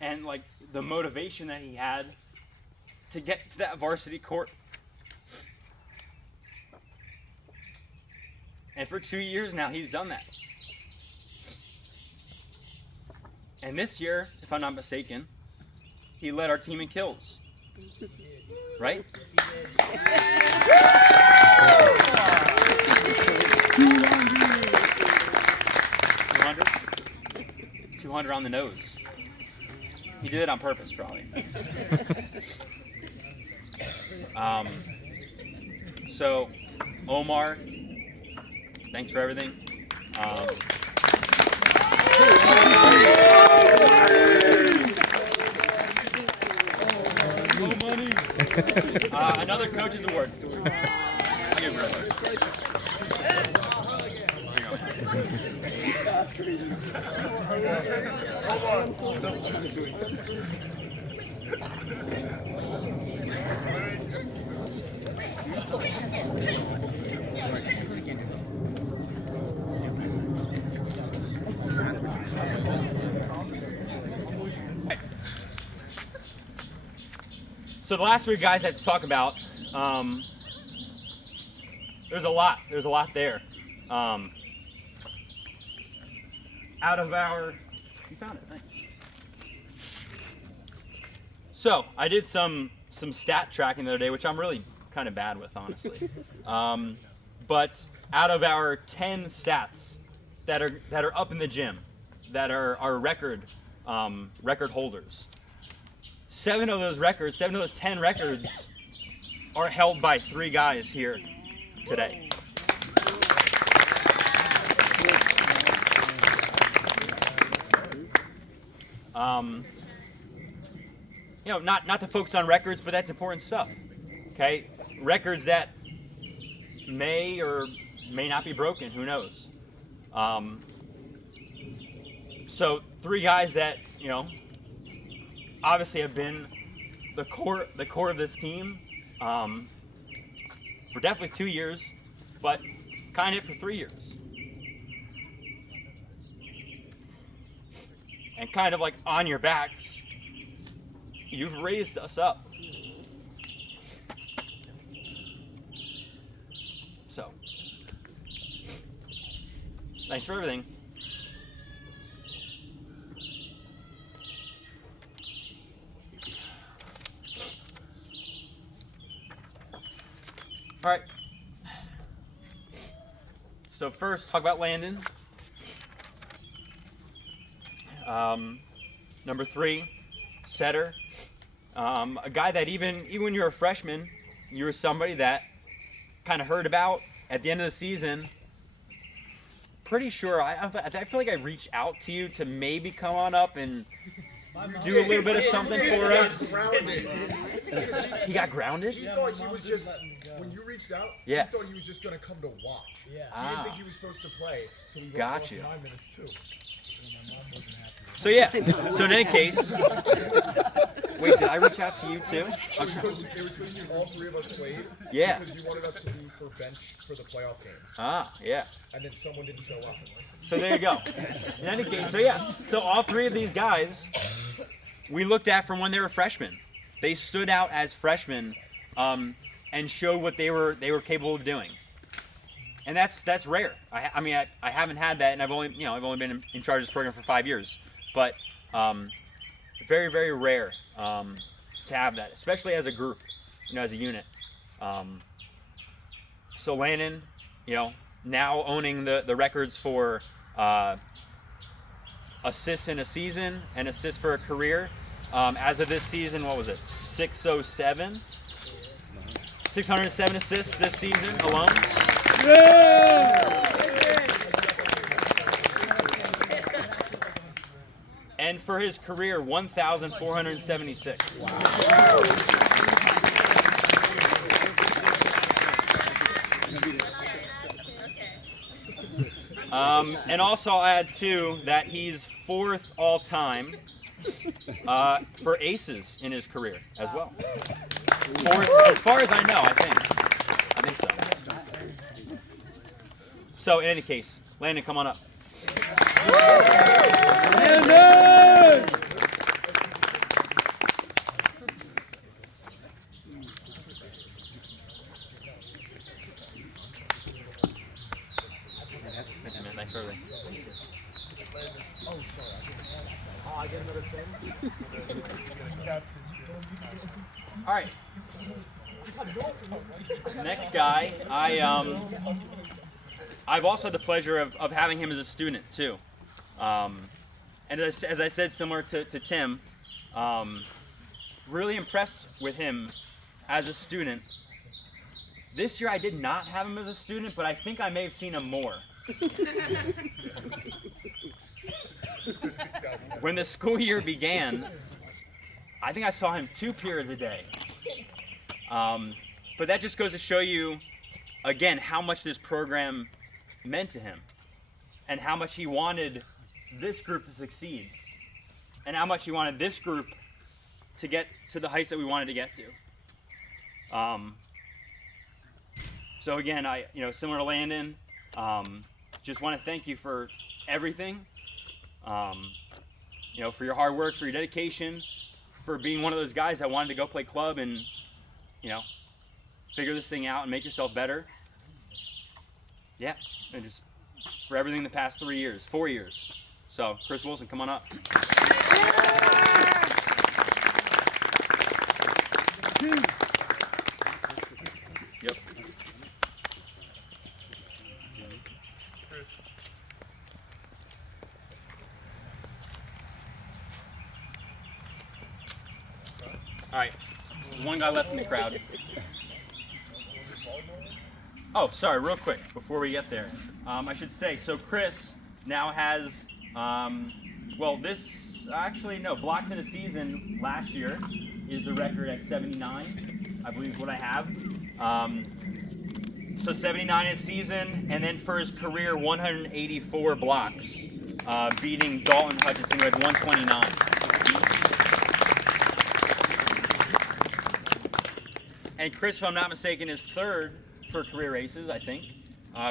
And like the motivation that he had to get to that varsity court. And for 2 years now, he's done that. And this year, if I'm not mistaken, he led our team in kills. Right? 200 on the nose. He did it on purpose, probably. So, Omar, thanks for everything. Another coach's award. I'll give it So the last three guys I have to talk about, there's a lot there. Out of our, you found it, thanks. So I did some stat tracking the other day, which I'm really kind of bad with, honestly. But out of our 10 stats that are up in the gym, that are our record holders, 7 of those 10 records are held by 3 guys here today. Not to focus on records, but that's important stuff. Okay, records that may or may not be broken. Who knows? So 3 guys that obviously have been the core of this team for definitely 2 years, but kind of for 3 years. And kind of like on your backs, you've raised us up. So, thanks for everything. All right. So first, talk about Landon. Number 3, setter. A guy that even when you were a freshman, you were somebody that kind of heard about at the end of the season. Pretty sure I feel like I reached out to you to maybe come on up and do a little bit of something for us. He got grounded? He thought he was just, when you reached out, Yeah. he thought he was just going to come to watch. Yeah. He didn't think he was supposed to play, so we Got went you. 9 minutes too. So yeah. So in any case, wait, did I reach out to you too? It was supposed to be all 3 of us played. Yeah. Because you wanted us to be for bench for the playoff games. Ah, yeah. And then someone didn't show up. So there you go. In any case, so yeah. So all 3 of these guys, we looked at from when they were freshmen. They stood out as freshmen and showed what they were capable of doing. And that's rare. I mean, I haven't had that, and I've only been in charge of this program for 5 years. But very, very rare to have that, especially as a group, as a unit. So Landon, now owning the records for assists in a season and assists for a career. As of this season, what was it? 607? 607 assists this season alone. And for his career, 1,476. And also I'll add too that he's 4th all time for aces in his career as well. 4th, as far as I know, I think so. So in any case, Landon, come on up. Landon! Thanks for everything. Oh, sorry. I get another thing? All right. Next guy, I've also had the pleasure of having him as a student too. And as I said, similar to Tim, really impressed with him as a student. This year I did not have him as a student, but I think I may have seen him more. When the school year began, I think I saw him 2 periods a day. But that just goes to show you, again, how much this program meant to him and how much he wanted this group to succeed and how much he wanted this group to get to the heights that we wanted to get to. So again, similar to Landon, just want to thank you for everything. For your hard work, for your dedication, for being one of those guys that wanted to go play club and, figure this thing out and make yourself better. Yeah, and just for everything the past 4 years. So, Chris Wilson, come on up. Yep. All right, one guy left in the crowd. Oh, sorry, real quick, before we get there. I should say, so Chris now has, blocks in a season last year is the record at 79, I believe is what I have. So 79 in a season, and then for his career, 184 blocks, beating Dalton Hutchinson, who had 129. And Chris, if I'm not mistaken, is third for career races, I think,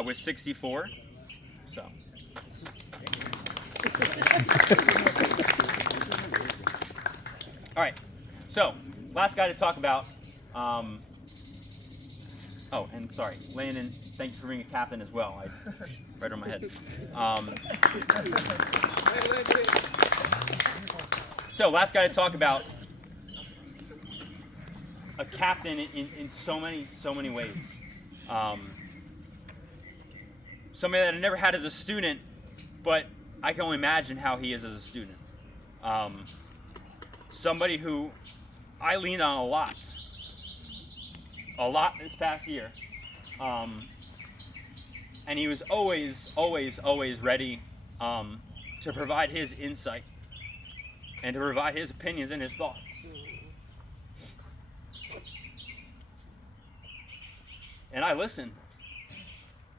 with 64. So. All right. So, last guy to talk about. And sorry, Landon, thank you for being a captain as well. Right on my head. So, last guy to talk about. A captain in so many ways. Somebody that I never had as a student, but I can only imagine how he is as a student. Somebody who I leaned on a lot this past year. And he was always ready to provide his insight and to provide his opinions and his thoughts. And I listened,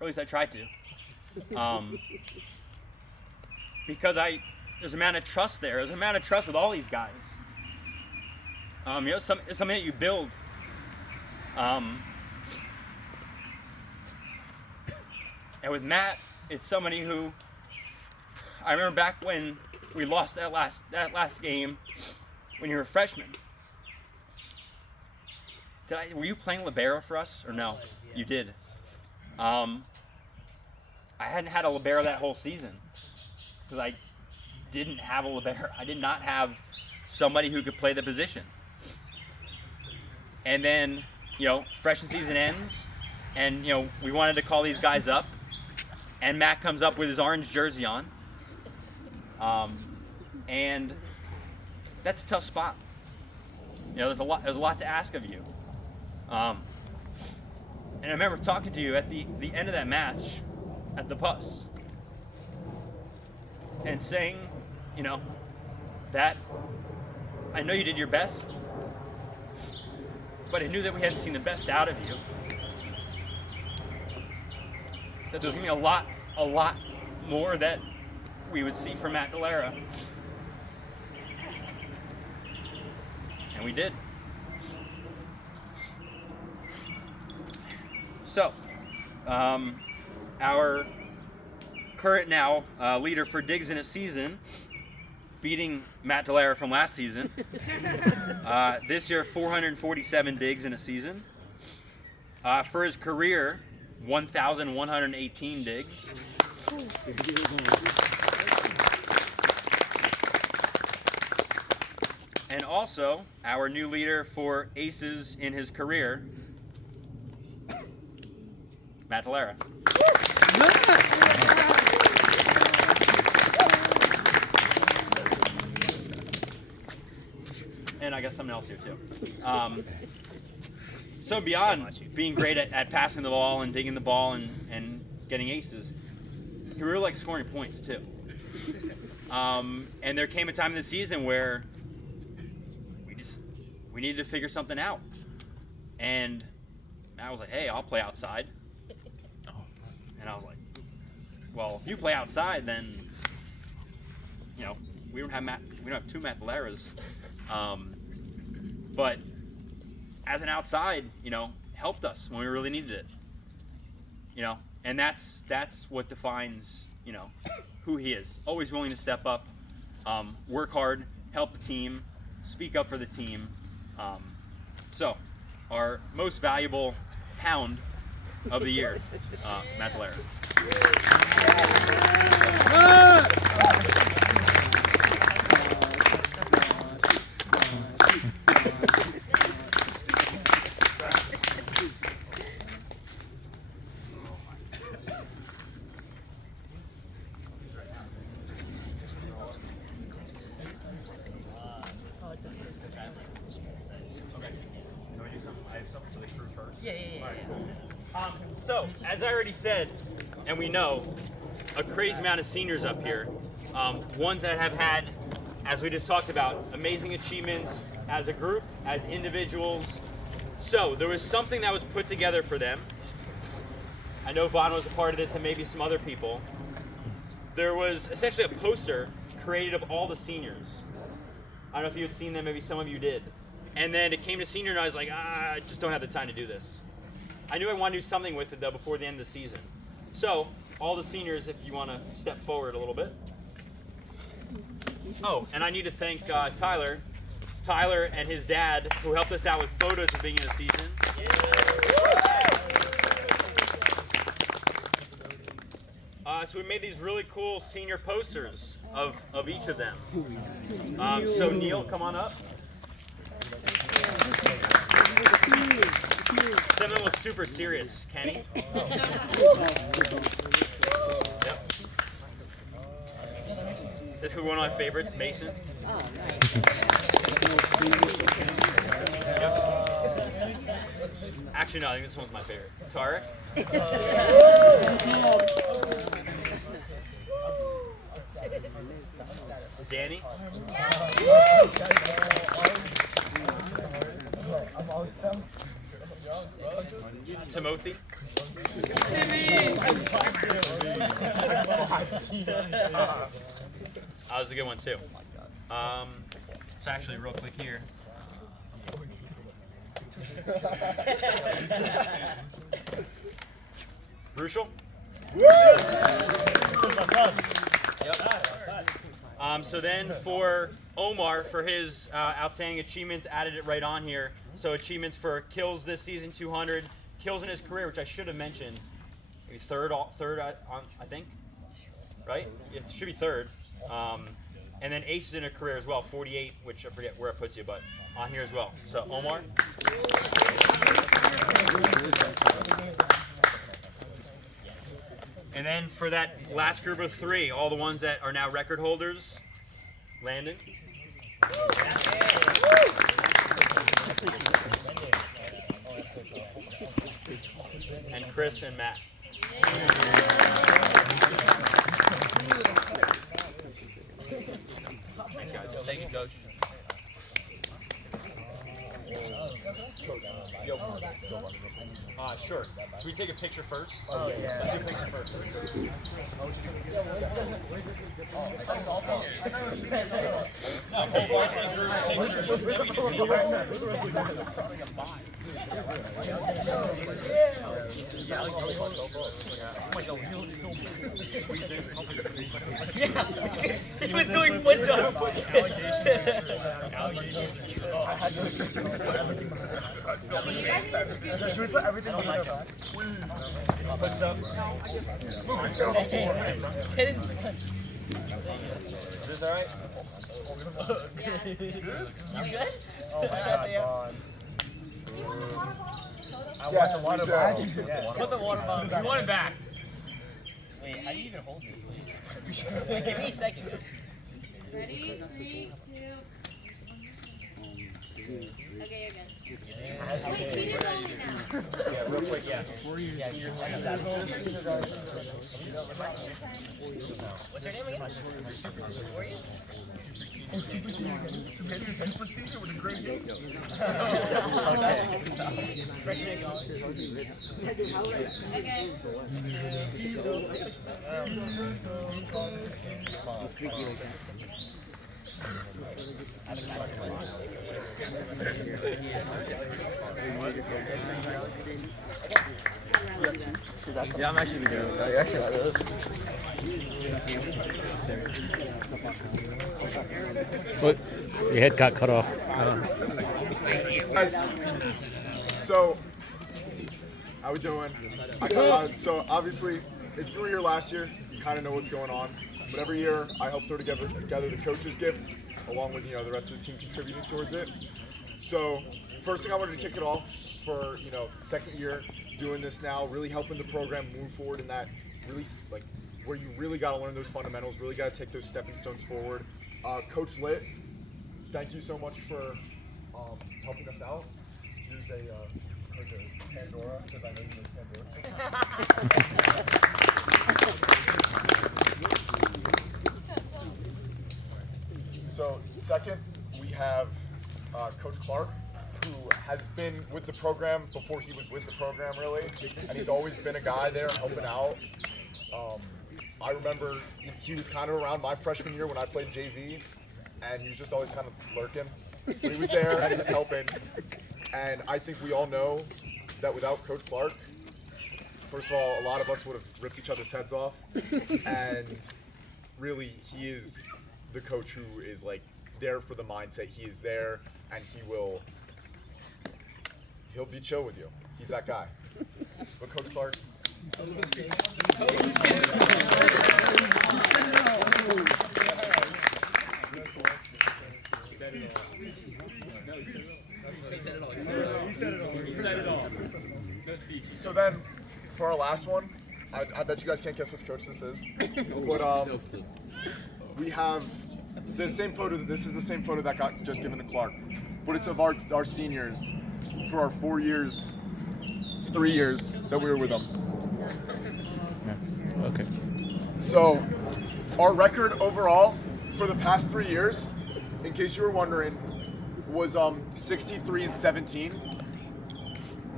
or at least I tried to, because there's a amount of trust there. There's a amount of trust with all these guys. It's something that you build. And with Matt, it's somebody who I remember back when we lost that last game when you were a freshman. Were you playing libero for us or no? You did. I hadn't had a libero that whole season because I didn't have a libero. I did not have somebody who could play the position. And then, freshman season ends, and we wanted to call these guys up, and Matt comes up with his orange jersey on, and that's a tough spot. There's a lot to ask of you. And I remember talking to you at the end of that match at the bus and saying, that I know you did your best, but I knew that we hadn't seen the best out of you. That there's going to be a lot more that we would see from Matt Galera. And we did. So, our current now leader for digs in a season, beating Matt Galera from last season. This year, 447 digs in a season. For his career, 1,118 digs. And also, our new leader for aces in his career, Matt Galera. And I guess something else here too. So beyond being great at passing the ball and digging the ball and getting aces, he really likes scoring points too. And there came a time in the season where we needed to figure something out. And I was like, hey, I'll play outside. And I was like, well, if you play outside, then we don't have two Matt Galeras. But as an outside, helped us when we really needed it. you know, and that's what defines, you know, who he is. Always willing to step up, work hard, help the team, speak up for the team. So, our most valuable hound of the year, Matt Valera. So, as I already said, and we know, a crazy amount of seniors up here. Ones that have had, as we just talked about, amazing achievements as a group, as individuals. So, there was something that was put together for them. I know Vaughn was a part of this and maybe some other people. There was essentially a poster created of all the seniors. I don't know if you had seen them, maybe some of you did. And then it came to senior and I was like, I just don't have the time to do this. I knew I wanted to do something with it though before the end of the season. So, all the seniors, if you want to step forward a little bit. Oh, and I need to thank Tyler and his dad who helped us out with photos at the beginning of the season. So we made these really cool senior posters of each of them. So Neil, come on up. Some of them look super serious. Kenny. Yep. This could be one of my favorites, Mason. Yep. Actually, no, I think this one's my favorite. Tarek. Danny. Timothy. That was a good one too. So actually, real quick here. Bruchel. Yep. So then for Omar, for his outstanding achievements, added it right on here. So achievements for kills this season, 200. Kills in his career, which I should have mentioned. Maybe third on, I think. Right? It should be third. And then aces in a career as well, 48, which I forget where it puts you, but on here as well. So Omar. And then for that last group of 3, all the ones that are now record holders, Landon. And Chris and Matt. Thanks, guys. Thank you, Coach. Sure. Can we take a picture first? Oh, yeah. Let's do a picture first. No, whole varsity group pictures. Then we can see He was doing push-ups. You guys need to scoot. Should we put everything on my back? Push up. Is this alright? Yes. You good? Oh my God, I want the water bottle. Yes. Put the water bottle. You want it back. Wait, how do you even hold this? Give me a second. Ready? 3, 2. Okay, you're good. Wait, seniors only now. Yeah, real quick, yeah. What's your name again? Who are you? Oh, super senior. Super senior with a great game. Freshman in college. Okay. He's freaky like that. Yeah, I'm actually the girl. What? Your head got cut off. Guys, so how we doing? So obviously, if you were here last year, you kind of know what's going on. But every year, I help throw together the coach's gift, along with the rest of the team contributing towards it. So first thing I wanted to kick it off for second year doing this now, really helping the program move forward in that really like where you really got to learn those fundamentals, really got to take those stepping stones forward. Coach Litt, thank you so much for helping us out. Here's a Pandora, because I know you know Pandora. So second, we have Coach Clark, who has been with the program before he was with the program, really, and he's always been a guy there helping out. I remember he was kind of around my freshman year when I played JV, and he was just always kind of lurking. But he was there and he was helping. And I think we all know that without Coach Clark, first of all, a lot of us would have ripped each other's heads off. And really, he is the coach who is like there for the mindset. He is there, and he'll be chill with you. He's that guy. But Coach Clark. So then, for our last one, I bet you guys can't guess which coach this is. But we have the same photo. This is the same photo that got just given to Clark, but it's of our seniors for our 4 years. It's 3 years that we were with them. Okay. So, our record overall for the past 3 years, in case you were wondering, was 63-17.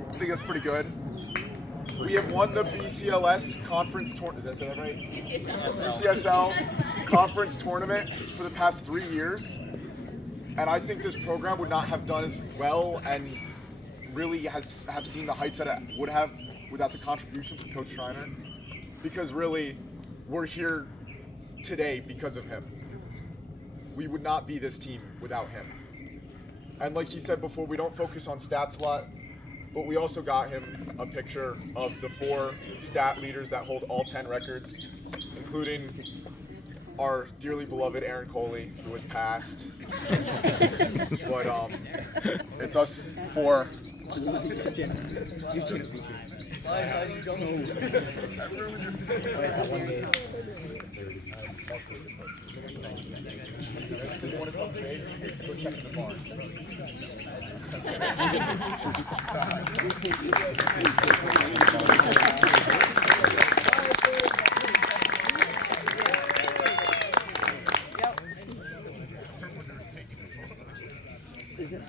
I think that's pretty good. We have won the BCLS conference tournament. Did I say that right? BCSL conference tournament for the past 3 years, and I think this program would not have done as well and really have seen the heights that it would have without the contributions of Coach Schreiner. Because really, we're here today because of him. We would not be this team without him. And like he said before, we don't focus on stats a lot, but we also got him a picture of the 4 stat leaders that hold all 10 records, including our dearly beloved Aaron Coley, who has passed. But it's us 4. Is it?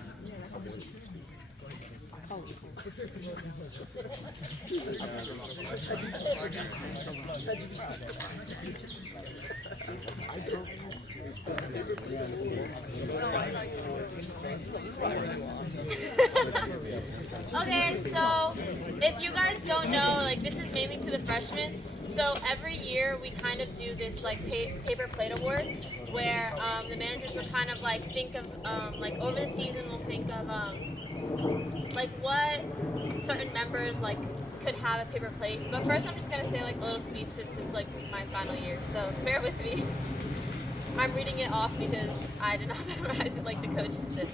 Okay, so if you guys don't know, like this is mainly to the freshmen. So every year we kind of do this like paper plate award, where the managers will kind of like think of like over the season we'll think of like what certain members like could have a paper plate. But first I'm just gonna say like a little speech since it's like my final year. So bear with me. I'm reading it off because I did not memorize it like the coaches did.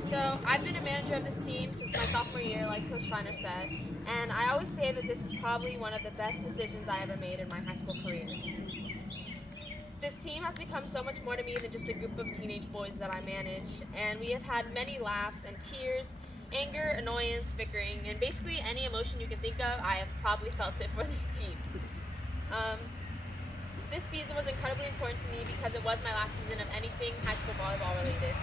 So I've been a manager of this team since my sophomore year, like Coach Schreiner said, and I always say that this is probably one of the best decisions I ever made in my high school career. This team has become so much more to me than just a group of teenage boys that I manage, and we have had many laughs and tears, anger, annoyance, bickering, and basically any emotion you can think of, I have probably felt it for this team. This season was incredibly important to me because it was my last season of anything high school volleyball related.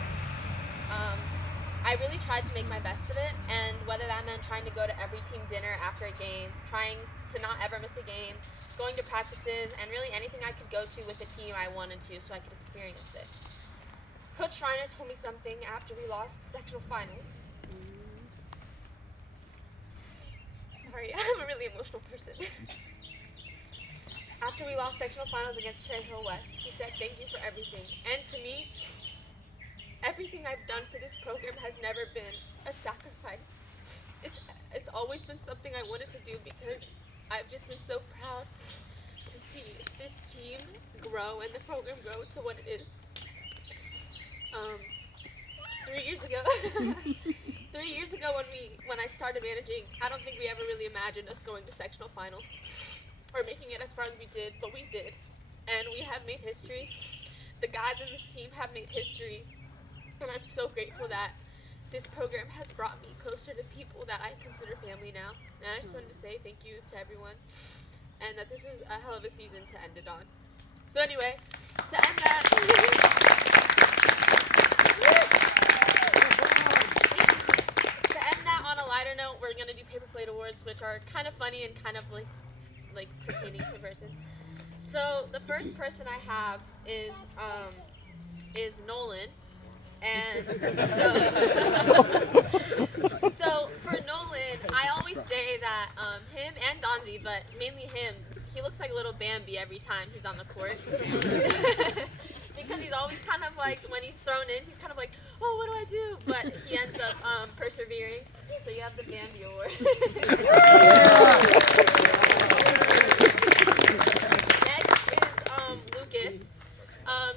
I really tried to make my best of it, and whether that meant trying to go to every team dinner after a game, trying to not ever miss a game, going to practices, and really anything I could go to with the team I wanted to so I could experience it. Coach Schreiner told me something after we lost the sectional finals. sorry. I'm a really emotional person. After we lost sectional finals against Cherry Hill West, he said thank you for everything. And to me, everything I've done for this program has never been a sacrifice. It's always been something I wanted to do because I've just been so proud to see this team grow and the program grow to what it is. 3 years ago, 3 years ago when I started managing, I don't think we ever really imagined us going to sectional finals or making it as far as we did, but we did, and we have made history. The guys in this team have made history, and I'm so grateful that this program has brought me closer to people that I consider family now. And I just wanted to say thank you to everyone, and that this was a hell of a season to end it on. So anyway, to end that, on a lighter note, we're gonna do paper plate awards, which are kind of funny and kind of like pertaining to person. So the first person I have is Nolan. And so for Nolan, I always say that him and Donvi, but mainly him, he looks like a little Bambi every time he's on the court. Because he's always kind of like, when he's thrown in, he's kind of like, oh, what do I do? But he ends up persevering. So you have the Bambi Award. Next is Lucas.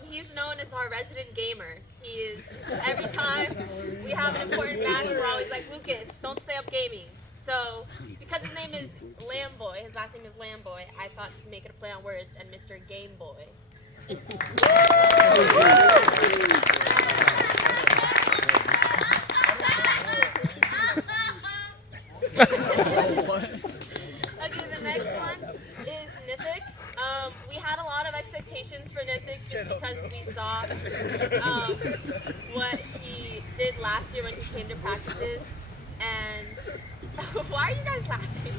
He's known as our resident gamer. He is, every time we have an important match, we're always like, Lucas, don't stay up gaming. So, because his name is Lamboy, his last name is Lamboy, I thought to make it a play on words and Mr. Game Boy. Okay, the next one is Nithik. We had a lot of expectations for Nithik just because we saw what he did last year when he came to practices. And why are you guys laughing?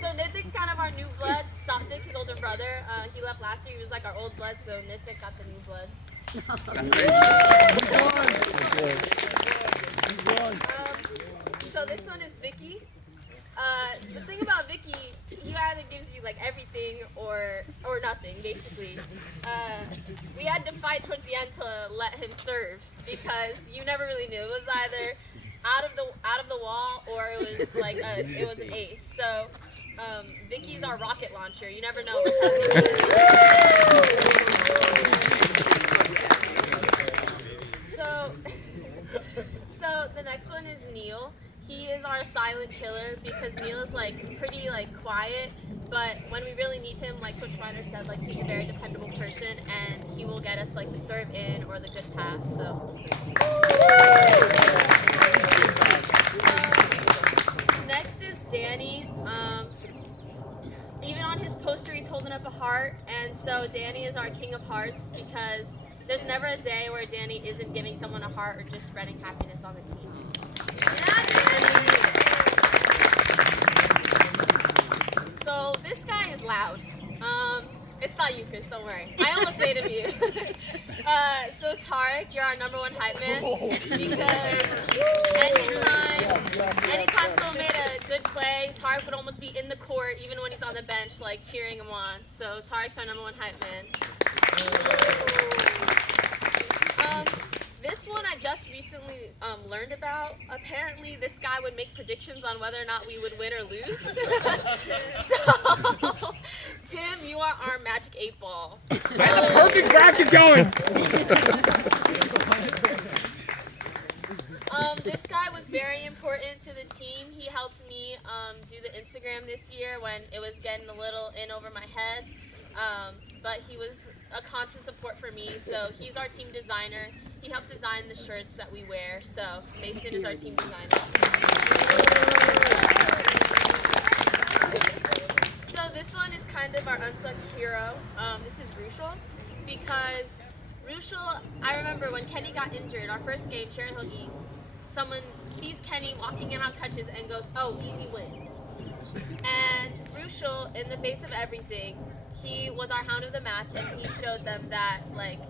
So Nithik's kind of our new blood. Sopnik, his older brother, he left last year. He was like our old blood, so Nithik got the new blood. So this one is Vicky. The thing about Vicky, he either gives you like everything or nothing, basically. We had to fight towards the end to let him serve because you never really knew. It was either out of the wall or it was like it was an ace. So Vicky's our rocket launcher. You never know what's happening. So the next one is Neil. He is our silent killer because Neil is like pretty like quiet, but when we really need him, like Coach Reiner said, like he's a very dependable person and he will get us like the serve in or the good pass. So next is Danny. Even on his poster, he's holding up a heart, and so Danny is our king of hearts because there's never a day where Danny isn't giving someone a heart or just spreading happiness on the team. So this guy is loud. It's not you, Chris, don't worry. I almost say it to you. So Tarek, you're our #1 hype man because anytime someone made a good play, Tarek would almost be in the court even when he's on the bench, like cheering him on. So Tarek's our #1 hype man. This one I just recently learned about. Apparently, this guy would make predictions on whether or not we would win or lose. So, Tim, you are our magic 8-ball. I have the perfect bracket going. This guy was very important to the team. He helped me do the Instagram this year when it was getting a little in over my head. But he was a constant support for me, so he's our team designer. He helped design the shirts that we wear, so Mason is our team designer. So this one is kind of our unsung hero. This is Rushel, because Rushel, I remember when Kenny got injured, our first game, Cherry Hill East, someone sees Kenny walking in on crutches and goes, oh, easy win. And Rushel, in the face of everything, he was our hound of the match, and he showed them that, like,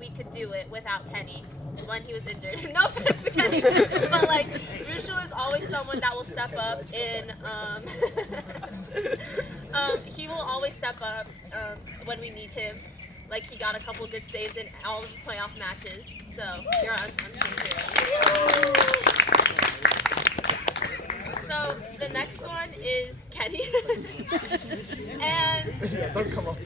we could do it without Kenny. when he was injured. No offense to Kenny, but like Rushel is always someone that will step up in. He will always step up when we need him. Like he got a couple good saves in all of the playoff matches. So you're on So the next one is Kenny. And Don't come on.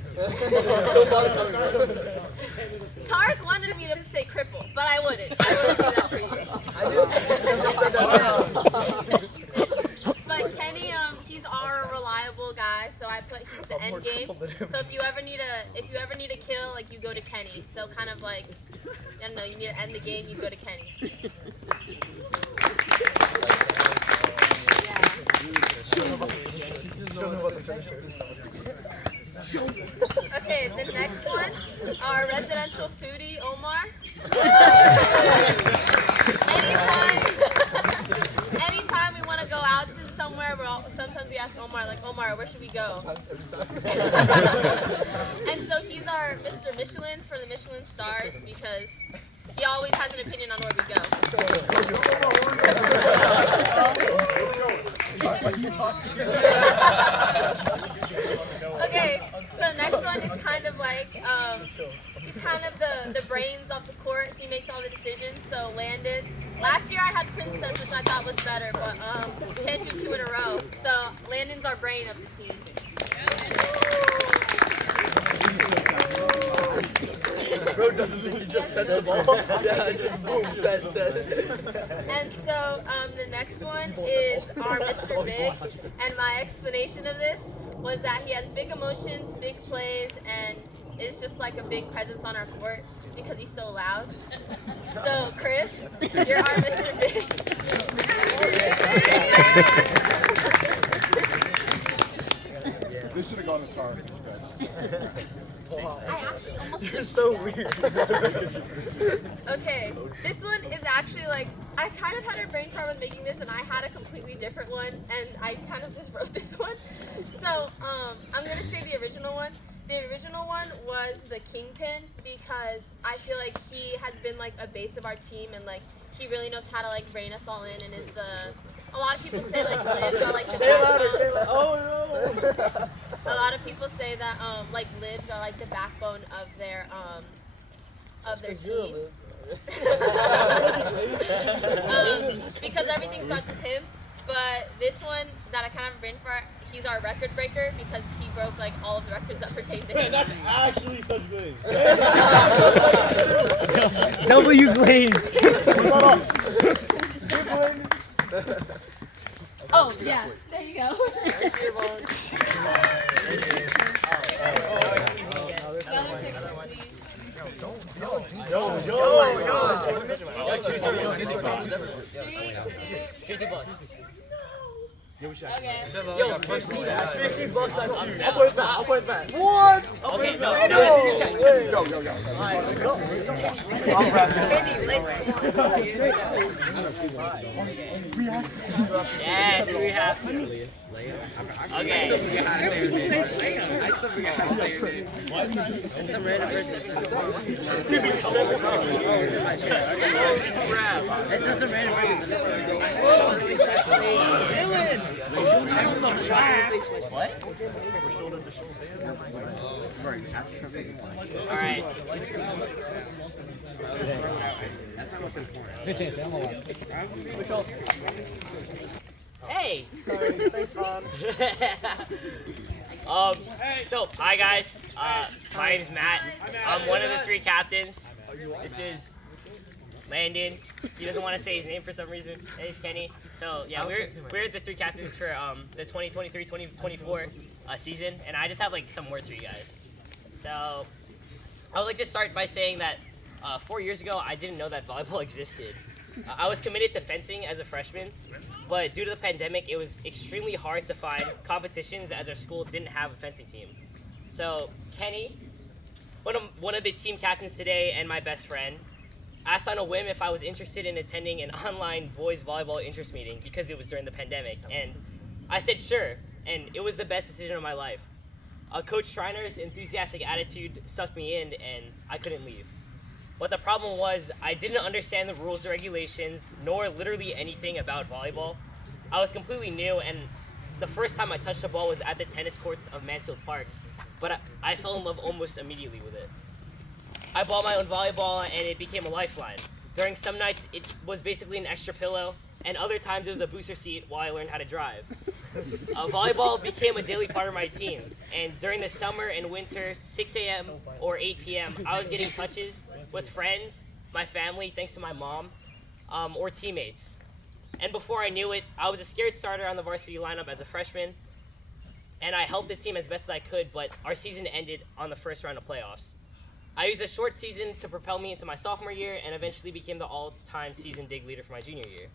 Tarek wanted me to say cripple, but I wouldn't. I wouldn't do that for you. But Kenny, he's our reliable guy, so I put he's the end game. So if you ever need a kill, like you go to Kenny. So kind of like, I don't know, you need to end the game, you go to Kenny. Okay, the next one, our residential foodie, Omar. Anytime we want to go out to somewhere, sometimes we ask Omar, like, Omar, where should we go? And so he's our Mr. Michelin for the Michelin stars because he always has an opinion on where we go. Okay, so next one is kind of like, he's kind of the brains of the court. He makes all the decisions. So Landon, last year I had Princess, which I thought was better, but can't do 2 in a row. So Landon's our brain of the team. Bro doesn't think he just sets the ball. Yeah, just boom, set. And so the next one is our Mr. Big. And my explanation of this was that he has big emotions, big plays, and is just like a big presence on our court because he's so loud. So Chris, you're our Mr. Big. This should have gone to Tar. I actually almost. You're so weird. Okay, this one is actually like, I kind of had a brain fart when making this, and I had a completely different one, and I kind of just wrote this one. So, I'm gonna say the original one. The original one was the Kingpin because I feel like he has been like a base of our team, and like he really knows how to like rein us all in, and is the. A lot of people say like libs are like the backbone. Say louder. Oh no. A lot of people say that like libs are like the backbone of their team. Because everything starts with him. But this one that I kind of have brain for, he's our record breaker because he broke like all of the records that pertain to him. That's actually such good. W Glaze. Oh yeah, there you go. Another picture, please. Yo. 3, 2. $50. Okay. Yo, $50 on 2. I'll put it back. What? Okay, no. I'll wrap it. Yes, we have to. Okay. Some random person. It's just some random person. What? Alright. Hey! Thanks, Ron. So, hi guys. My name's Matt. I'm one of the 3 captains. This is Landon. He doesn't want to say his name for some reason. And he's Kenny. So, yeah, we're the 3 captains for the 2023-2024 season. And I just have like some words for you guys. So, I would like to start by saying that 4 years ago, I didn't know that volleyball existed. I was committed to fencing as a freshman, but due to the pandemic, it was extremely hard to find competitions as our school didn't have a fencing team. So Kenny, one of the team captains today and my best friend, asked on a whim if I was interested in attending an online boys volleyball interest meeting because it was during the pandemic, and I said sure, and it was the best decision of my life. Coach Schreiner's enthusiastic attitude sucked me in, and I couldn't leave. But the problem was I didn't understand the rules or regulations, nor literally anything about volleyball. I was completely new, and the first time I touched the ball was at the tennis courts of Mansfield Park, but I fell in love almost immediately with it. I bought my own volleyball, and it became a lifeline. During some nights, it was basically an extra pillow, and other times it was a booster seat while I learned how to drive. Volleyball became a daily part of my team, and during the summer and winter, 6 a.m. or 8 p.m., I was getting touches with friends, my family, thanks to my mom, or teammates. And before I knew it, I was a scared starter on the varsity lineup as a freshman, and I helped the team as best as I could, but our season ended on the first round of playoffs. I used a short season to propel me into my sophomore year and eventually became the all-time season dig leader for my junior year.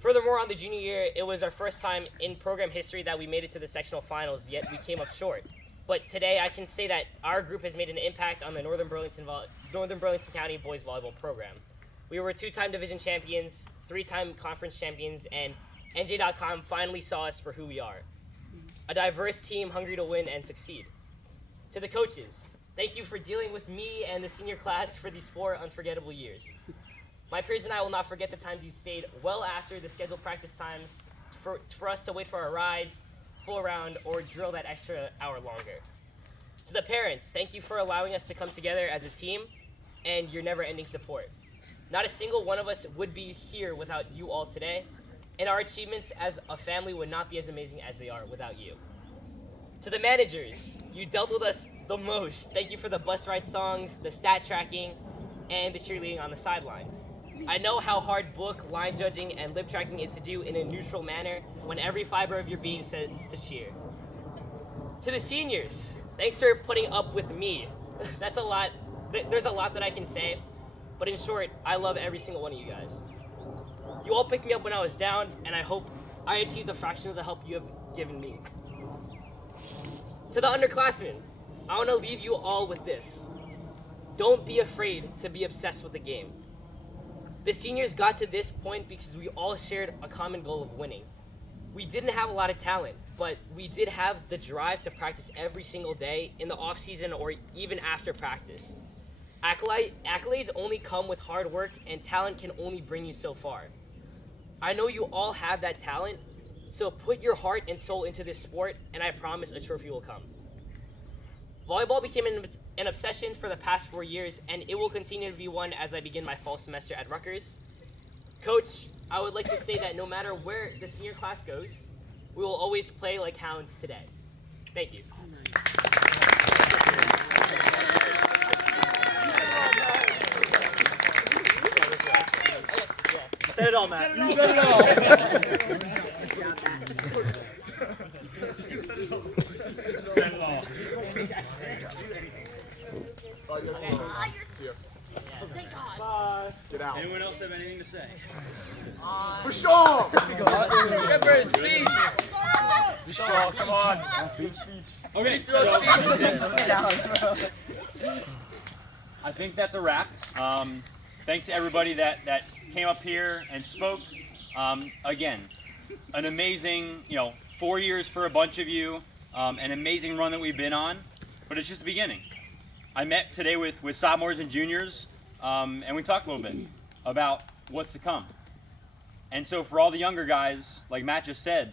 Furthermore, on the junior year, it was our first time in program history that we made it to the sectional finals, yet we came up short. But today, I can say that our group has made an impact on the Northern Burlington County boys volleyball program. We were 2-time division champions, 3-time conference champions, and NJ.com finally saw us for who we are. A diverse team hungry to win and succeed. To the coaches, thank you for dealing with me and the senior class for these 4 unforgettable years. My peers and I will not forget the times you stayed well after the scheduled practice times for us to wait for our rides, full round, or drill that extra hour longer. To the parents, thank you for allowing us to come together as a team and your never-ending support. Not a single one of us would be here without you all today, and our achievements as a family would not be as amazing as they are without you. To the managers, you dealt with us the most. Thank you for the bus ride songs, the stat tracking, and the cheerleading on the sidelines. I know how hard book, line judging, and lip tracking is to do in a neutral manner when every fiber of your being says to cheer. To the seniors, thanks for putting up with me. That's a lot. There's a lot that I can say, but in short, I love every single one of you guys. You all picked me up when I was down, and I hope I achieved a fraction of the help you have given me. To the underclassmen, I want to leave you all with this. Don't be afraid to be obsessed with the game. The seniors got to this point because we all shared a common goal of winning. We didn't have a lot of talent, but we did have the drive to practice every single day in the off season or even after practice. Accolades only come with hard work, and talent can only bring you so far. I know you all have that talent, so put your heart and soul into this sport, and I promise a trophy will come. Volleyball became an obsession for the past 4 years, and it will continue to be one as I begin my fall semester at Rutgers. Coach, I would like to say that no matter where the senior class goes, we will always play like hounds today. Thank you. You said it all, Matt. You said it all. See ya. Thank God. Bye. Get out. Anyone else have anything to say? Bishop! Bishop, come on. Okay. I think that's a wrap. Thanks to everybody that came up here and spoke. Again, an amazing, 4 years for a bunch of you, an amazing run that we've been on, but it's just the beginning. I met today with sophomores and juniors, and we talked a little bit about what's to come. And so for all the younger guys, like Matt just said,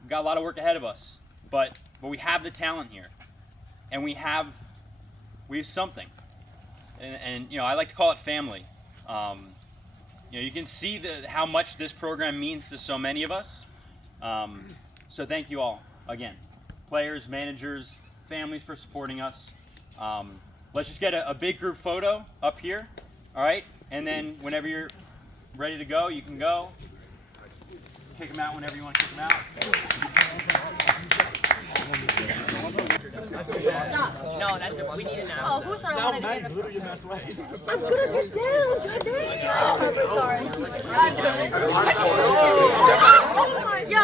we've got a lot of work ahead of us, but we have the talent here, and we have something. And I like to call it family. You can see how much this program means to so many of us. So thank you all again, players, managers, families, for supporting us. Let's just get a big group photo up here, all right? And then whenever you're ready to go, you can go. Kick them out whenever you want to kick them out. No, that's it. We need it now. Oh, who said I wanted to get Literally Matt's way. I'm good at this down. Goddamn. Sorry. I'm good. Yo.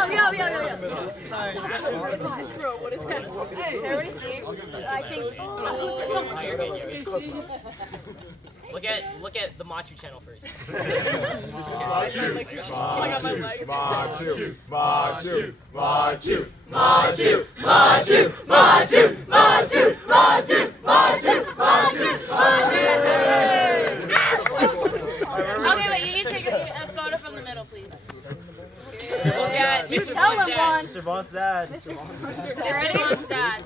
Bro, what is that? Everybody see? I think so. Look at the Machu channel first. Machu. You tell him one. Mr. Vaughn's dad. Ready?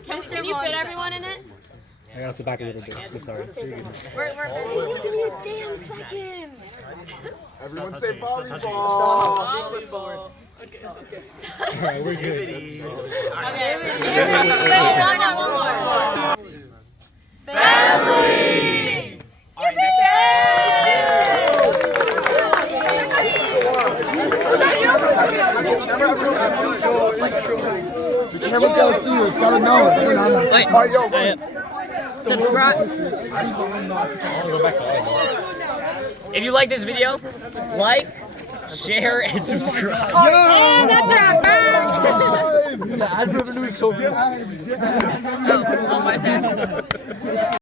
Can you fit everyone in it? I gotta sit back a little bit. I'm sorry. We're Give me a damn second. Everyone say volleyball. volleyball. Alright, we're good. Okay. One more. Family. All right, that's The camera's gotta see you. It's gotta know. Wait. All right, yo. Subscribe. If you like this video, like, share, and subscribe. And that's our Ad revenue is so good. Oh, why is that?